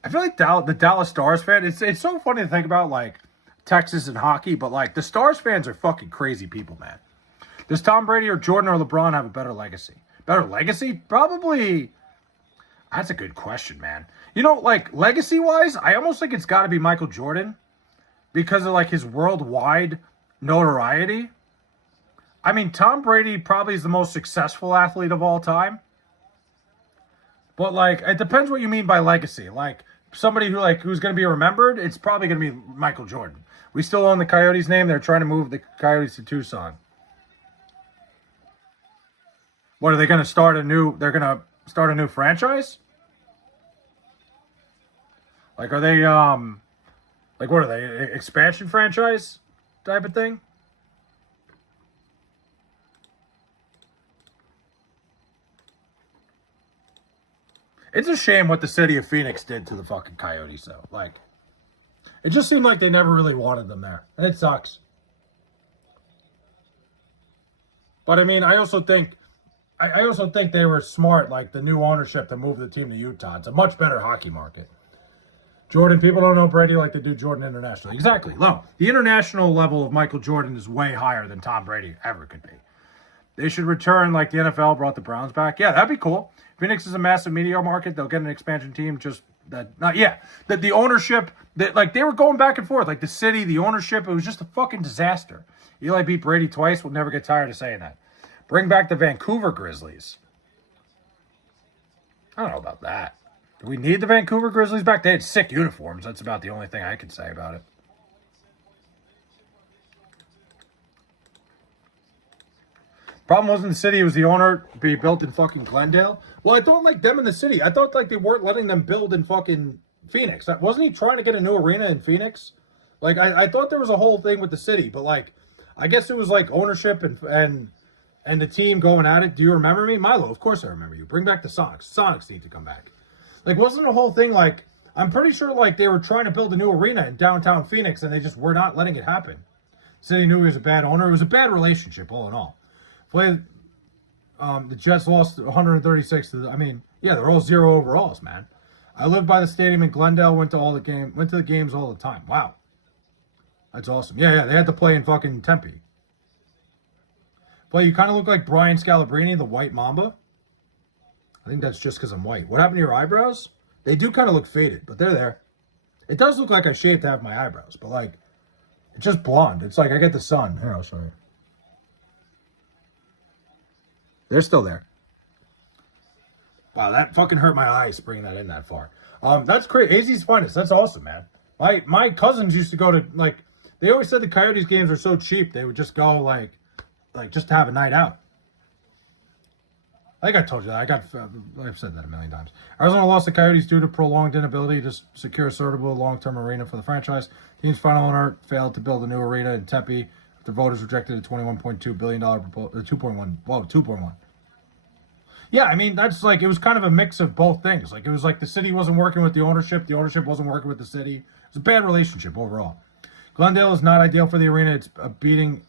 I feel like the Dallas Stars fan, it's so funny to think about, like, Texas and hockey, but, like, the Stars fans are fucking crazy people, man. Does Tom Brady or Jordan or LeBron have a better legacy? Better legacy? Probably. That's a good question, man. You know, like, legacy-wise, I almost think it's got to be Michael Jordan because of, like, his worldwide notoriety. I mean, Tom Brady probably is the most successful athlete of all time. But, like, it depends what you mean by legacy. Like, somebody who's going to be remembered, it's probably going to be Michael Jordan. We still own the Coyotes name. They're trying to move the Coyotes to Tucson. What, are they going to start they're going to start a new franchise? Like, are they, like, what are they, expansion franchise type of thing? It's a shame what the city of Phoenix did to the fucking Coyotes, though. Like, it just seemed like they never really wanted them there. And it sucks. But, I mean, I also think they were smart, like, the new ownership to move the team to Utah. It's a much better hockey market. Jordan, people don't know Brady like they do Jordan internationally. Exactly. No, the international level of Michael Jordan is way higher than Tom Brady ever could be. They should return like the NFL brought the Browns back. Yeah, that'd be cool. Phoenix is a massive media market. They'll get an expansion team. The ownership, like, they were going back and forth. Like, the city, the ownership, it was just a fucking disaster. Eli beat Brady twice. We'll never get tired of saying that. Bring back the Vancouver Grizzlies. I don't know about that. Do we need the Vancouver Grizzlies back? They had sick uniforms. That's about the only thing I could say about it. Problem wasn't the city, it was the owner be built in fucking Glendale. Well, I don't like them in the city. I thought like they weren't letting them build in fucking Phoenix. Wasn't he trying to get a new arena in Phoenix? Like, I thought there was a whole thing with the city, but like, I guess it was like ownership and the team going at it. Do you remember me? Milo, of course I remember you. Bring back the Sonics. Sonics need to come back. Like, wasn't the whole thing like, I'm pretty sure like they were trying to build a new arena in downtown Phoenix and they just were not letting it happen. City knew he was a bad owner. It was a bad relationship, all in all. Played, the Jets lost 136 to I mean, yeah, they're all 0 overalls, man. I lived by the stadium in Glendale, went to the games all the time. Wow. That's awesome. Yeah, they had to play in fucking Tempe. But you kind of look like Brian Scalabrine, the white Mamba. I think that's just because I'm white. What happened to your eyebrows? They do kind of look faded, but they're there. It does look like I shaved to have my eyebrows, but like, it's just blonde. It's like I get the sun. Here, I'll show you. They're still there. Wow, that fucking hurt my eyes bringing that in that far. That's great. AZ's Finest. That's awesome, man. My cousins used to go to, like, they always said the Coyotes games are so cheap, they would just go, like just to have a night out. I think I told you that. I've said that a million times. Arizona lost the Coyotes due to prolonged inability to secure a suitable long-term arena for the franchise. Team's final owner failed to build a new arena in Tempe after voters rejected a $21.2 billion proposal. 2.1. Yeah, I mean, that's like, it was kind of a mix of both things. Like, it was like the city wasn't working with the ownership wasn't working with the city. It was a bad relationship overall. Glendale is not ideal for the arena. It's a beating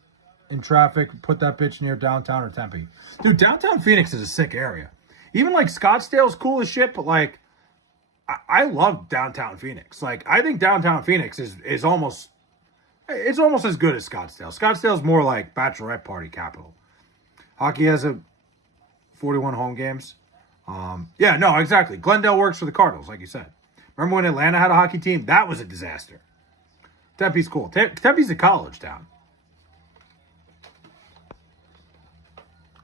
in traffic. Put that bitch near downtown or Tempe. Dude, downtown Phoenix is a sick area. Even like Scottsdale's cool as shit, but like, I love downtown Phoenix. Like, I think downtown Phoenix is almost, it's almost as good as Scottsdale. Scottsdale's more like bachelorette party capital. Hockey has 41 home games. Yeah, no, exactly. Glendale works for the Cardinals, like you said. Remember when Atlanta had a hockey team? That was a disaster. Tempe's cool. Tempe's a college town.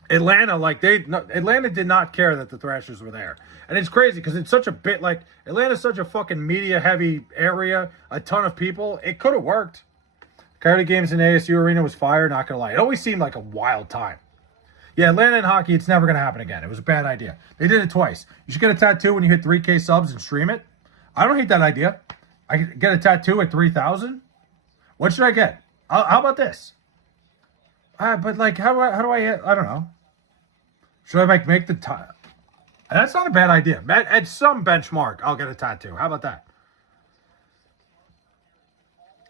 Atlanta did not care that the Thrashers were there. And it's crazy because it's such a bit like, Atlanta's such a fucking media heavy area, a ton of people. It could have worked. Coyote games in ASU Arena was fire, not gonna lie. It always seemed like a wild time. Yeah, Atlanta in hockey, it's never gonna happen again. It was a bad idea. They did it twice. You should get a tattoo when you hit 3K subs and stream it. I don't hate that idea. I could get a tattoo at 3,000. What should I get? How about this? But like, how do I don't know. Should I make the time? That's not a bad idea. At some benchmark, I'll get a tattoo. How about that?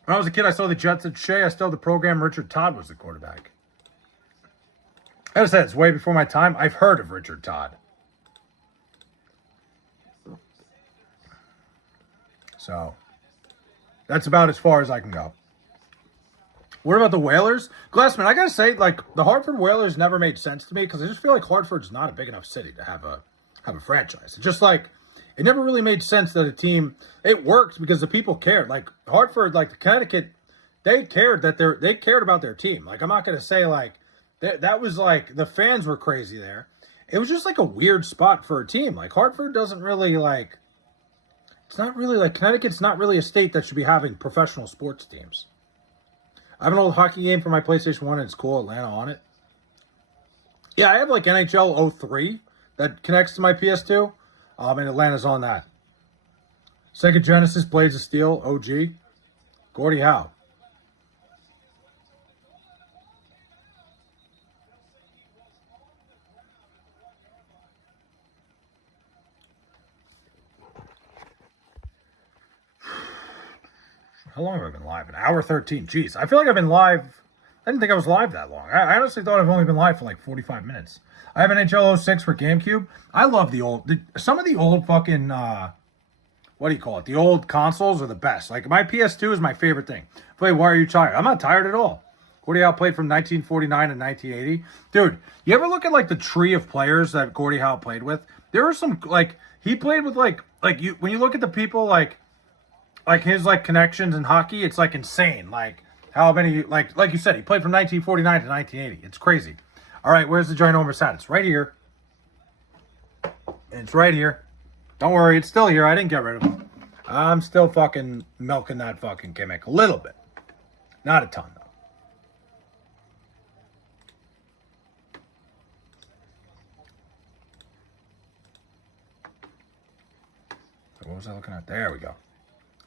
When I was a kid, I saw the Jets at Shea. I still had the program. Richard Todd was the quarterback. I said it's way before my time. I've heard of Richard Todd. So, that's about as far as I can go. What about the Whalers? Glassman, I gotta say, like, the Hartford Whalers never made sense to me because I just feel like Hartford's not a big enough city to have a franchise. It's just like, it never really made sense that a team, it worked because the people cared. Like, Hartford, like, Connecticut, they cared about their team. Like, I'm not gonna say, like, that was like, the fans were crazy there. It was just like a weird spot for a team. Like, Hartford doesn't really, like, it's not really, like, Connecticut's not really a state that should be having professional sports teams. I have an old hockey game for my PlayStation 1, and it's cool. Atlanta on it. Yeah, I have, like, NHL 03 that connects to my PS2, and Atlanta's on that. Sega Genesis, Blades of Steel, OG. Gordie Howe. How long have I been live? An hour 13. Jeez, I feel like I've been live. I didn't think I was live that long. I honestly thought I've only been live for like 45 minutes. I have an NHL 06 for GameCube. I love some of the old fucking, what do you call it? The old consoles are the best. Like, my PS2 is my favorite thing. Play Why Are You Tired? I'm not tired at all. Gordie Howe played from 1949 and 1980. Dude, you ever look at, like, the tree of players that Gordie Howe played with? There are some, like, he played with, like you, when you look at the people, like his, like, connections in hockey, it's, like, insane. Like, how many, like you said, he played from 1949 to 1980. It's crazy. All right, where's the ginormous hat? It's right here. It's right here. Don't worry, it's still here. I didn't get rid of it. I'm still fucking milking that fucking gimmick a little bit. Not a ton, though. What was I looking at? There we go.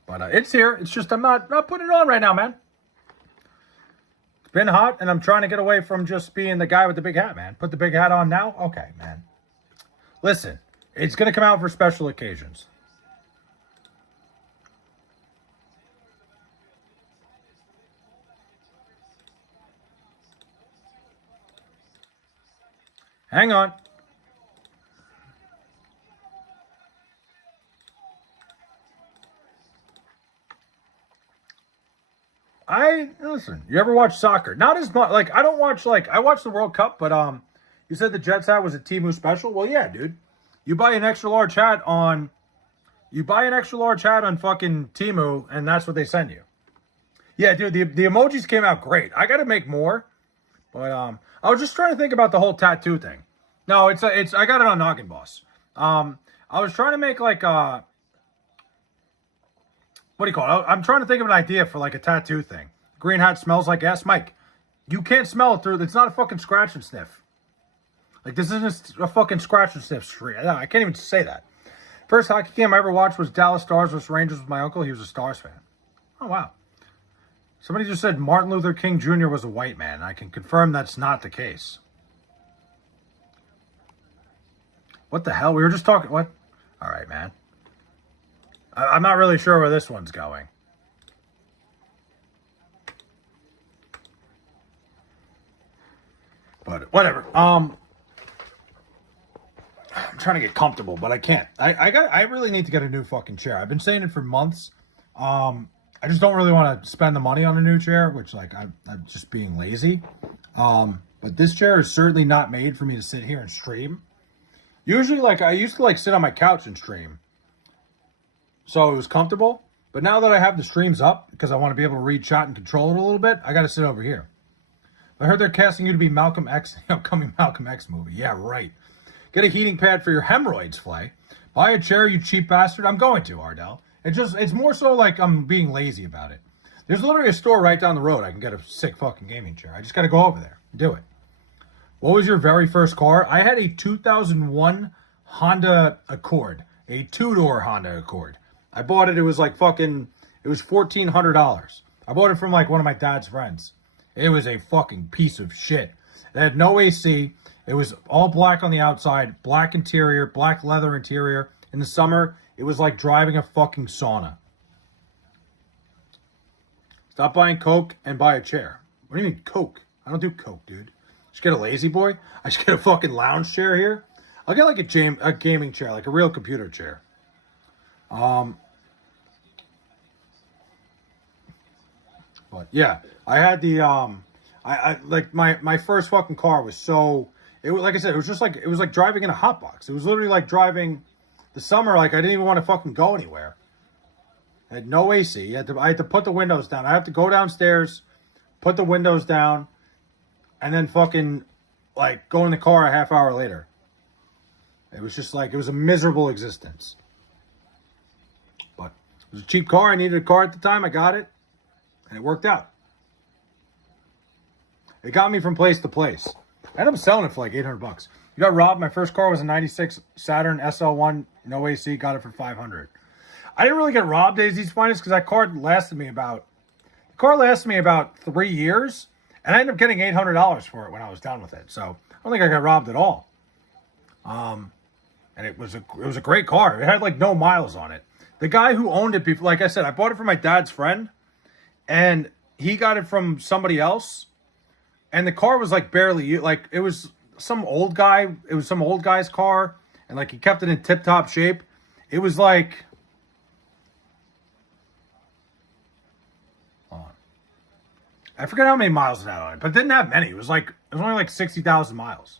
But it's here. It's just I'm not putting it on right now, man. It's been hot, and I'm trying to get away from just being the guy with the big hat, man. Put the big hat on now? Okay, man. Listen, it's going to come out for special occasions. Hang on. Listen, you ever watch soccer? Not as much. Like, I don't watch, like, I watch the World Cup, but you said the Jets hat was a Temu special? Well, yeah, dude. You buy an extra large hat on fucking Temu, and that's what they send you. Yeah, dude, the emojis came out great. I got to make more, but I was just trying to think about the whole tattoo thing. No, it's I got it on Noggin Boss. I was trying to make like what do you call it? I'm trying to think of an idea for like a tattoo thing. Green hat smells like ass, Mike. You can't smell it through. It's not a fucking scratch and sniff. Like, this isn't a fucking scratch and sniff street. I can't even say that. First hockey game I ever watched was Dallas Stars vs. Rangers with my uncle. He was a Stars fan. Oh, wow. Somebody just said Martin Luther King Jr. was a white man. I can confirm that's not the case. What the hell? We were just talking. What? All right, man. I'm not really sure where this one's going. But whatever. I'm trying to get comfortable, but I can't. I really need to get a new fucking chair. I've been saying it for months. I just don't really want to spend the money on a new chair, which like I'm just being lazy. But this chair is certainly not made for me to sit here and stream. Usually, like, I used to like sit on my couch and stream, so it was comfortable. But now that I have the streams up, because I want to be able to read chat and control it a little bit, I got to sit over here. I heard they're casting you to be Malcolm X in the upcoming Malcolm X movie. Yeah, right. Get a heating pad for your hemorrhoids, Flay. Buy a chair, you cheap bastard. I'm going to, Ardell. It's more so like I'm being lazy about it. There's literally a store right down the road. I can get a sick fucking gaming chair. I just got to go over there and do it. What was your very first car? I had a 2001 Honda Accord, a two-door Honda Accord. I bought it. It was like fucking, it was $1,400. I bought it from like one of my dad's friends. It was a fucking piece of shit. It had no AC. It was all black on the outside, black interior, black leather interior. In the summer, it was like driving a fucking sauna. Stop buying Coke and buy a chair. What do you mean Coke? I don't do Coke, dude. Just get a lazy boy. I just get a fucking lounge chair here. I'll get like a gaming chair, like a real computer chair. But yeah, I had the I like my first fucking car was so, it was like I said, it was like driving in a hot box. It was literally like driving the summer, like I didn't even want to fucking go anywhere. I had no AC. I had to put the windows down. I have to go downstairs, put the windows down, and then fucking like go in the car a half hour later. It was just like, it was a miserable existence. But it was a cheap car. I needed a car at the time. I got it. And it worked out. It got me from place to place. I ended up selling it for like $800. You got robbed. My first car was a 96 Saturn SL1, no AC. Got it for $500. I didn't really get robbed at AZ's Finest because that car lasted me about 3 years. And I ended up getting $800 for it when I was done with it. So I don't think I got robbed at all. And it was a great car. It had like no miles on it. The guy who owned it before, like I said, I bought it from my dad's friend. And he got it from somebody else. And the car was like barely, like it was some old guy. It was some old guy's car. And like he kept it in tip-top shape. It was like, I forget how many miles it had on it, but it didn't have many. It was only like 60,000 miles.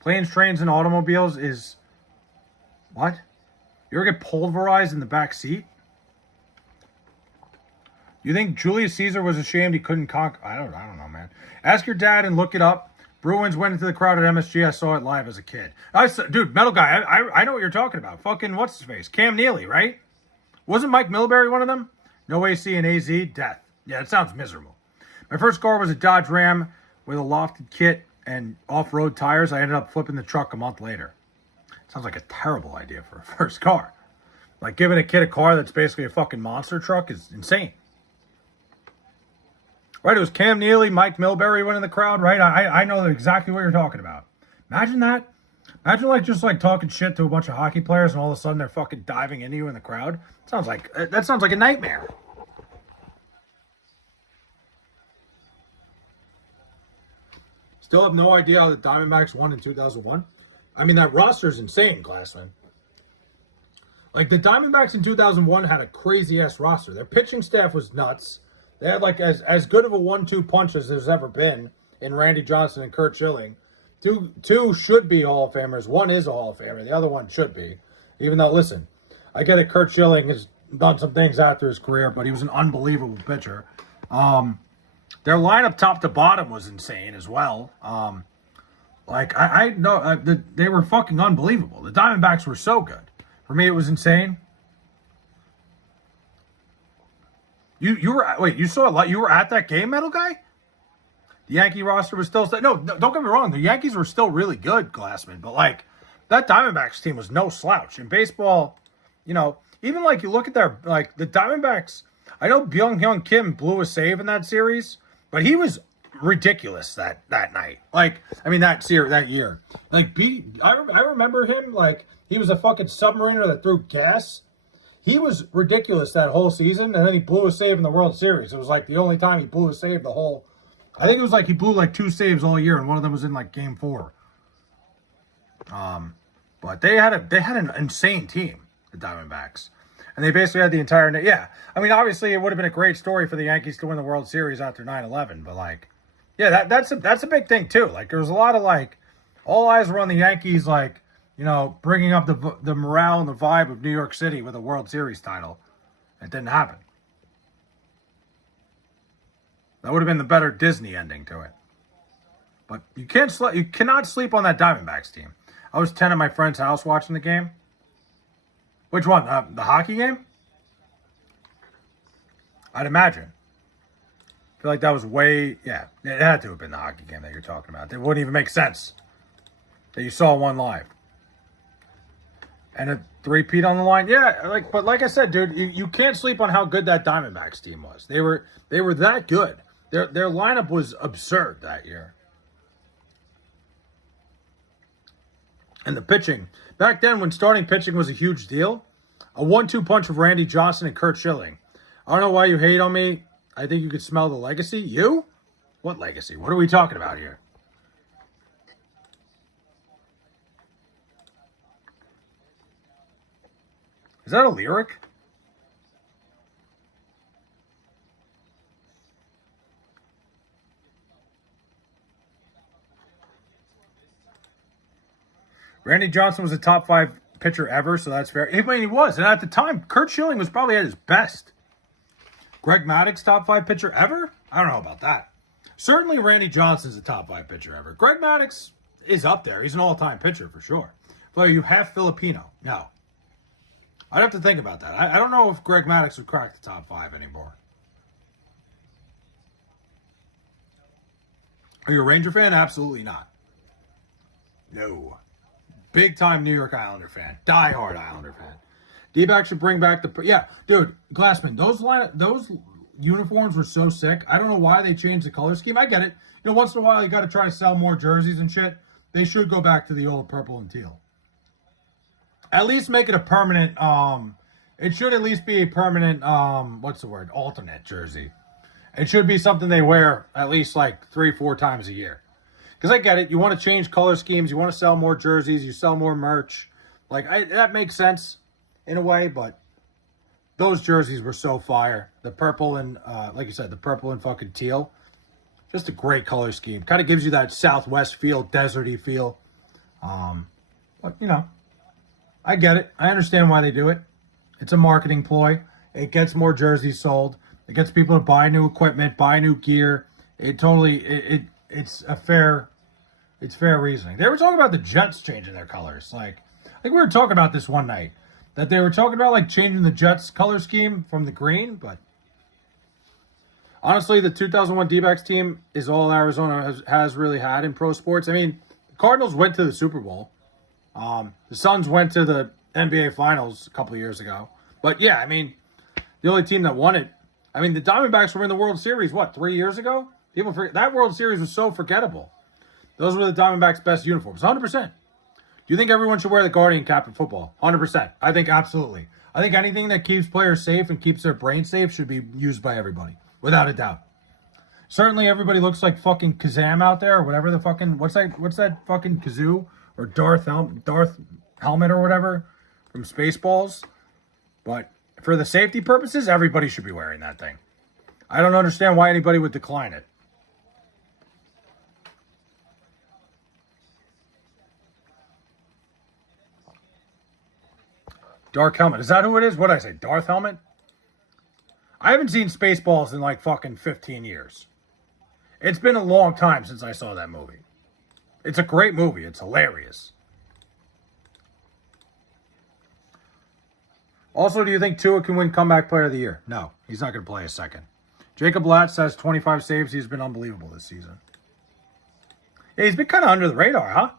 Planes, trains, and automobiles is, what? You ever get pulverized in the back seat? You think Julius Caesar was ashamed he couldn't conquer? I don't know, man. Ask your dad and look it up. Bruins went into the crowd at MSG. I saw it live as a kid. Dude, Metal Guy, I know what you're talking about. Fucking what's his face? Cam Neely, right? Wasn't Mike Milbury one of them? No AC and AZ, death. Yeah, it sounds miserable. My first car was a Dodge Ram with a lofted kit and off-road tires. I ended up flipping the truck a month later. Sounds like a terrible idea for a first car. Like giving a kid a car that's basically a fucking monster truck is insane. Right, it was Cam Neely, Mike Milbury went in the crowd, right? I know exactly what you're talking about. Imagine that. Imagine like just like talking shit to a bunch of hockey players and all of a sudden they're fucking diving into you in the crowd. That sounds like a nightmare. Still have no idea how the Diamondbacks won in 2001. I mean, that roster is insane, Glassman. Like, the Diamondbacks in 2001 had a crazy-ass roster. Their pitching staff was nuts. They had, like, as good of a 1-2 punch as there's ever been in Randy Johnson and Curt Schilling. Two should be Hall of Famers. One is a Hall of Famer. The other one should be. Even though, listen, I get it, Curt Schilling has done some things after his career, but he was an unbelievable pitcher. Their lineup top to bottom was insane as well. I know they were fucking unbelievable. The Diamondbacks were so good. For me, it was insane. You were at that game, Metal Guy? The Yankee roster was still... No, don't get me wrong. The Yankees were still really good, Glassman. But, like, that Diamondbacks team was no slouch. In baseball, you know, even, like, you look at their... Like, the Diamondbacks... I know Byung-Hyun Kim blew a save in that series, but he was ridiculous that night. Like, I mean, that year. Like, I remember him, like, he was a fucking submariner that threw gas. He was ridiculous that whole season, and then he blew a save in the World Series. It was, like, the only time he blew a save the whole... I think it was like he blew like 2 saves all year, and one of them was in like Game 4. But they had an insane team, the Diamondbacks, and they basically had the entire. Yeah, I mean, obviously it would have been a great story for the Yankees to win the World Series after 9/11, but like, yeah, that's a big thing too. Like, there was a lot of like, all eyes were on the Yankees, like, you know, bringing up the morale and the vibe of New York City with a World Series title. It didn't happen. That would have been the better Disney ending to it. But you cannot sleep on that Diamondbacks team. I was 10 at my friend's house watching the game. Which one? The hockey game? I'd imagine. I feel like that was yeah, it had to have been the hockey game that you're talking about. It wouldn't even make sense that you saw one live. And a three-peat on the line. Yeah, but like I said, dude, you can't sleep on how good that Diamondbacks team was. They were that good. Their lineup was absurd that year. And the pitching. Back then, when starting pitching was a huge deal, a 1-2 punch of Randy Johnson and Curt Schilling. I don't know why you hate on me. I think you could smell the legacy. You? What legacy? What are we talking about here? Is that a lyric? Randy Johnson was a top 5 pitcher ever, so that's fair. I mean, he was. And at the time, Curt Schilling was probably at his best. Greg Maddux, top 5 pitcher ever? I don't know about that. Certainly Randy Johnson's a top 5 pitcher ever. Greg Maddux is up there. He's an all-time pitcher for sure. But are you half Filipino? No. I'd have to think about that. I don't know if Greg Maddux would crack the top 5 anymore. Are you a Ranger fan? Absolutely not. No. Big time New York Islander fan. Die-hard Islander fan. D-backs should bring back the... Yeah, dude, Glassman, those uniforms were so sick. I don't know why they changed the color scheme. I get it. You know, once in a while you got to try to sell more jerseys and shit. They should go back to the old purple and teal. At least make it a permanent... It should at least be a permanent... what's the word? Alternate jersey. It should be something they wear at least like 3-4 times a year. Because I get it. You want to change color schemes. You want to sell more jerseys. You sell more merch. Like, that makes sense in a way, but those jerseys were so fire. The purple and, like you said, the purple and fucking teal. Just a great color scheme. Kind of gives you that Southwest feel, deserty feel. But, you know, I get it. I understand why they do it. It's a marketing ploy. It gets more jerseys sold. It gets people to buy new equipment, buy new gear. It's fair reasoning. They were talking about the Jets changing their colors. Like, I think we were talking about this one night. That they were talking about, like, changing the Jets color scheme from the green. But honestly, the 2001 D-backs team is all Arizona has really had in pro sports. I mean, the Cardinals went to the Super Bowl. The Suns went to the NBA Finals a couple of years ago. But, yeah, I mean, the only team that won it. I mean, the Diamondbacks were in the World Series, 3 years ago? People forget. That World Series was so forgettable. Those were the Diamondbacks' best uniforms. 100%. Do you think everyone should wear the Guardian cap in football? 100%. I think absolutely. I think anything that keeps players safe and keeps their brain safe should be used by everybody. Without a doubt. Certainly everybody looks like fucking Kazam out there, or whatever the fucking, what's that fucking kazoo? Or Darth Helmet or whatever from Spaceballs. But for the safety purposes, everybody should be wearing that thing. I don't understand why anybody would decline it. Dark Helmet. Is that who it is? What did I say? Darth Helmet? I haven't seen Spaceballs in like fucking 15 years. It's been a long time since I saw that movie. It's a great movie. It's hilarious. Also, do you think Tua can win Comeback Player of the Year? No, he's not going to play a second. Jacob Latt says 25 saves. He's been unbelievable this season. Yeah, he's been kind of under the radar, huh?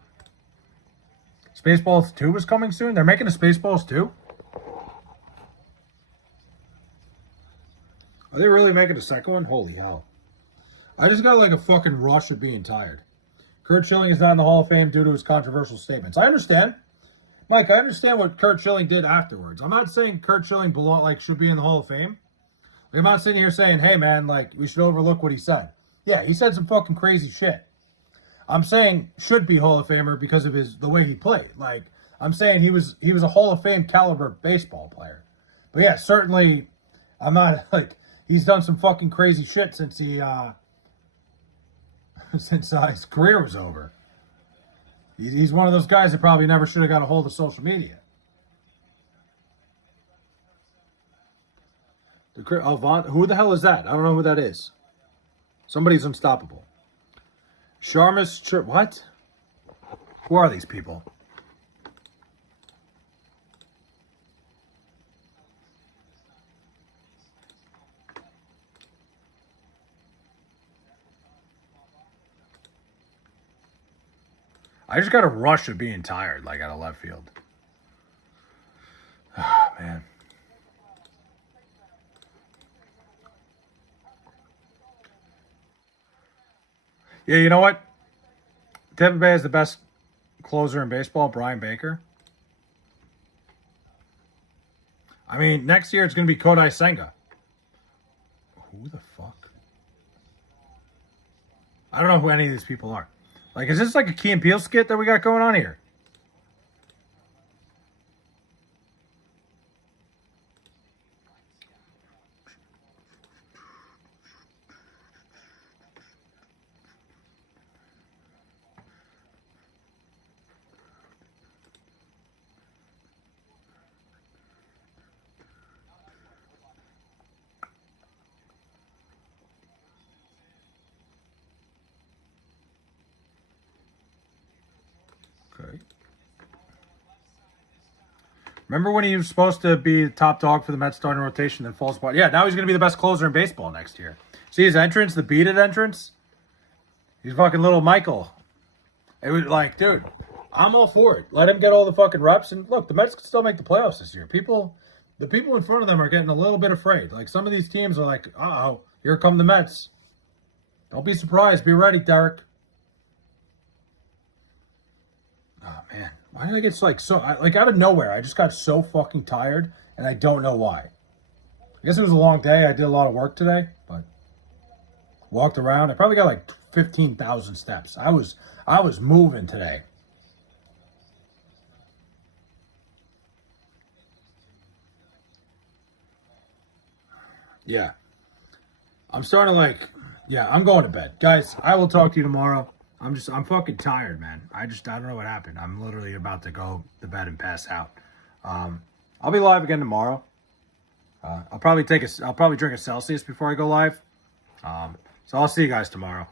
Spaceballs 2 is coming soon. They're making a Spaceballs 2? Are they really making a second one? Holy hell. I just got like a fucking rush of being tired. Curt Schilling is not in the Hall of Fame due to his controversial statements. I understand. Mike, I understand what Curt Schilling did afterwards. I'm not saying Curt Schilling should be in the Hall of Fame. I'm not sitting here saying, hey man, like we should overlook what he said. Yeah, he said some fucking crazy shit. I'm saying should be Hall of Famer because of the way he played. Like I'm saying he was a Hall of Fame caliber baseball player. But yeah, certainly I'm not like he's done some fucking crazy shit since his career was over. He's one of those guys that probably never should have got a hold of social media. Who the hell is that? I don't know who that is. Somebody's unstoppable. What? Who are these people? I just got a rush of being tired, like out of left field. Oh, man. Yeah, you know what? Tampa Bay is the best closer in baseball, Brian Baker. I mean, next year it's going to be Kodai Senga. Who the fuck? I don't know who any of these people are. Like, is this like a Key and Peele skit that we got going on here? Okay. Remember when he was supposed to be top dog for the Mets starting rotation, then falls apart? Yeah, now he's going to be the best closer in baseball next year. See his entrance, the beaded entrance? He's fucking little Michael. It was like, dude, I'm all for it. Let him get all the fucking reps. And look, the Mets can still make the playoffs this year. The people in front of them are getting a little bit afraid. Like, some of these teams are like, uh-oh, here come the Mets. Don't be surprised. Be ready, Derek. Oh, man. Why did I get like out of nowhere, I just got so fucking tired, and I don't know why. I guess it was a long day. I did a lot of work today, but walked around. I probably got like 15,000 steps. I was moving today. Yeah. I'm starting to I'm going to bed. Guys, I will talk to you tomorrow. I'm fucking tired, man. I don't know what happened. I'm literally about to go to bed and pass out. I'll be live again tomorrow. I'll probably drink a Celsius before I go live. So I'll see you guys tomorrow.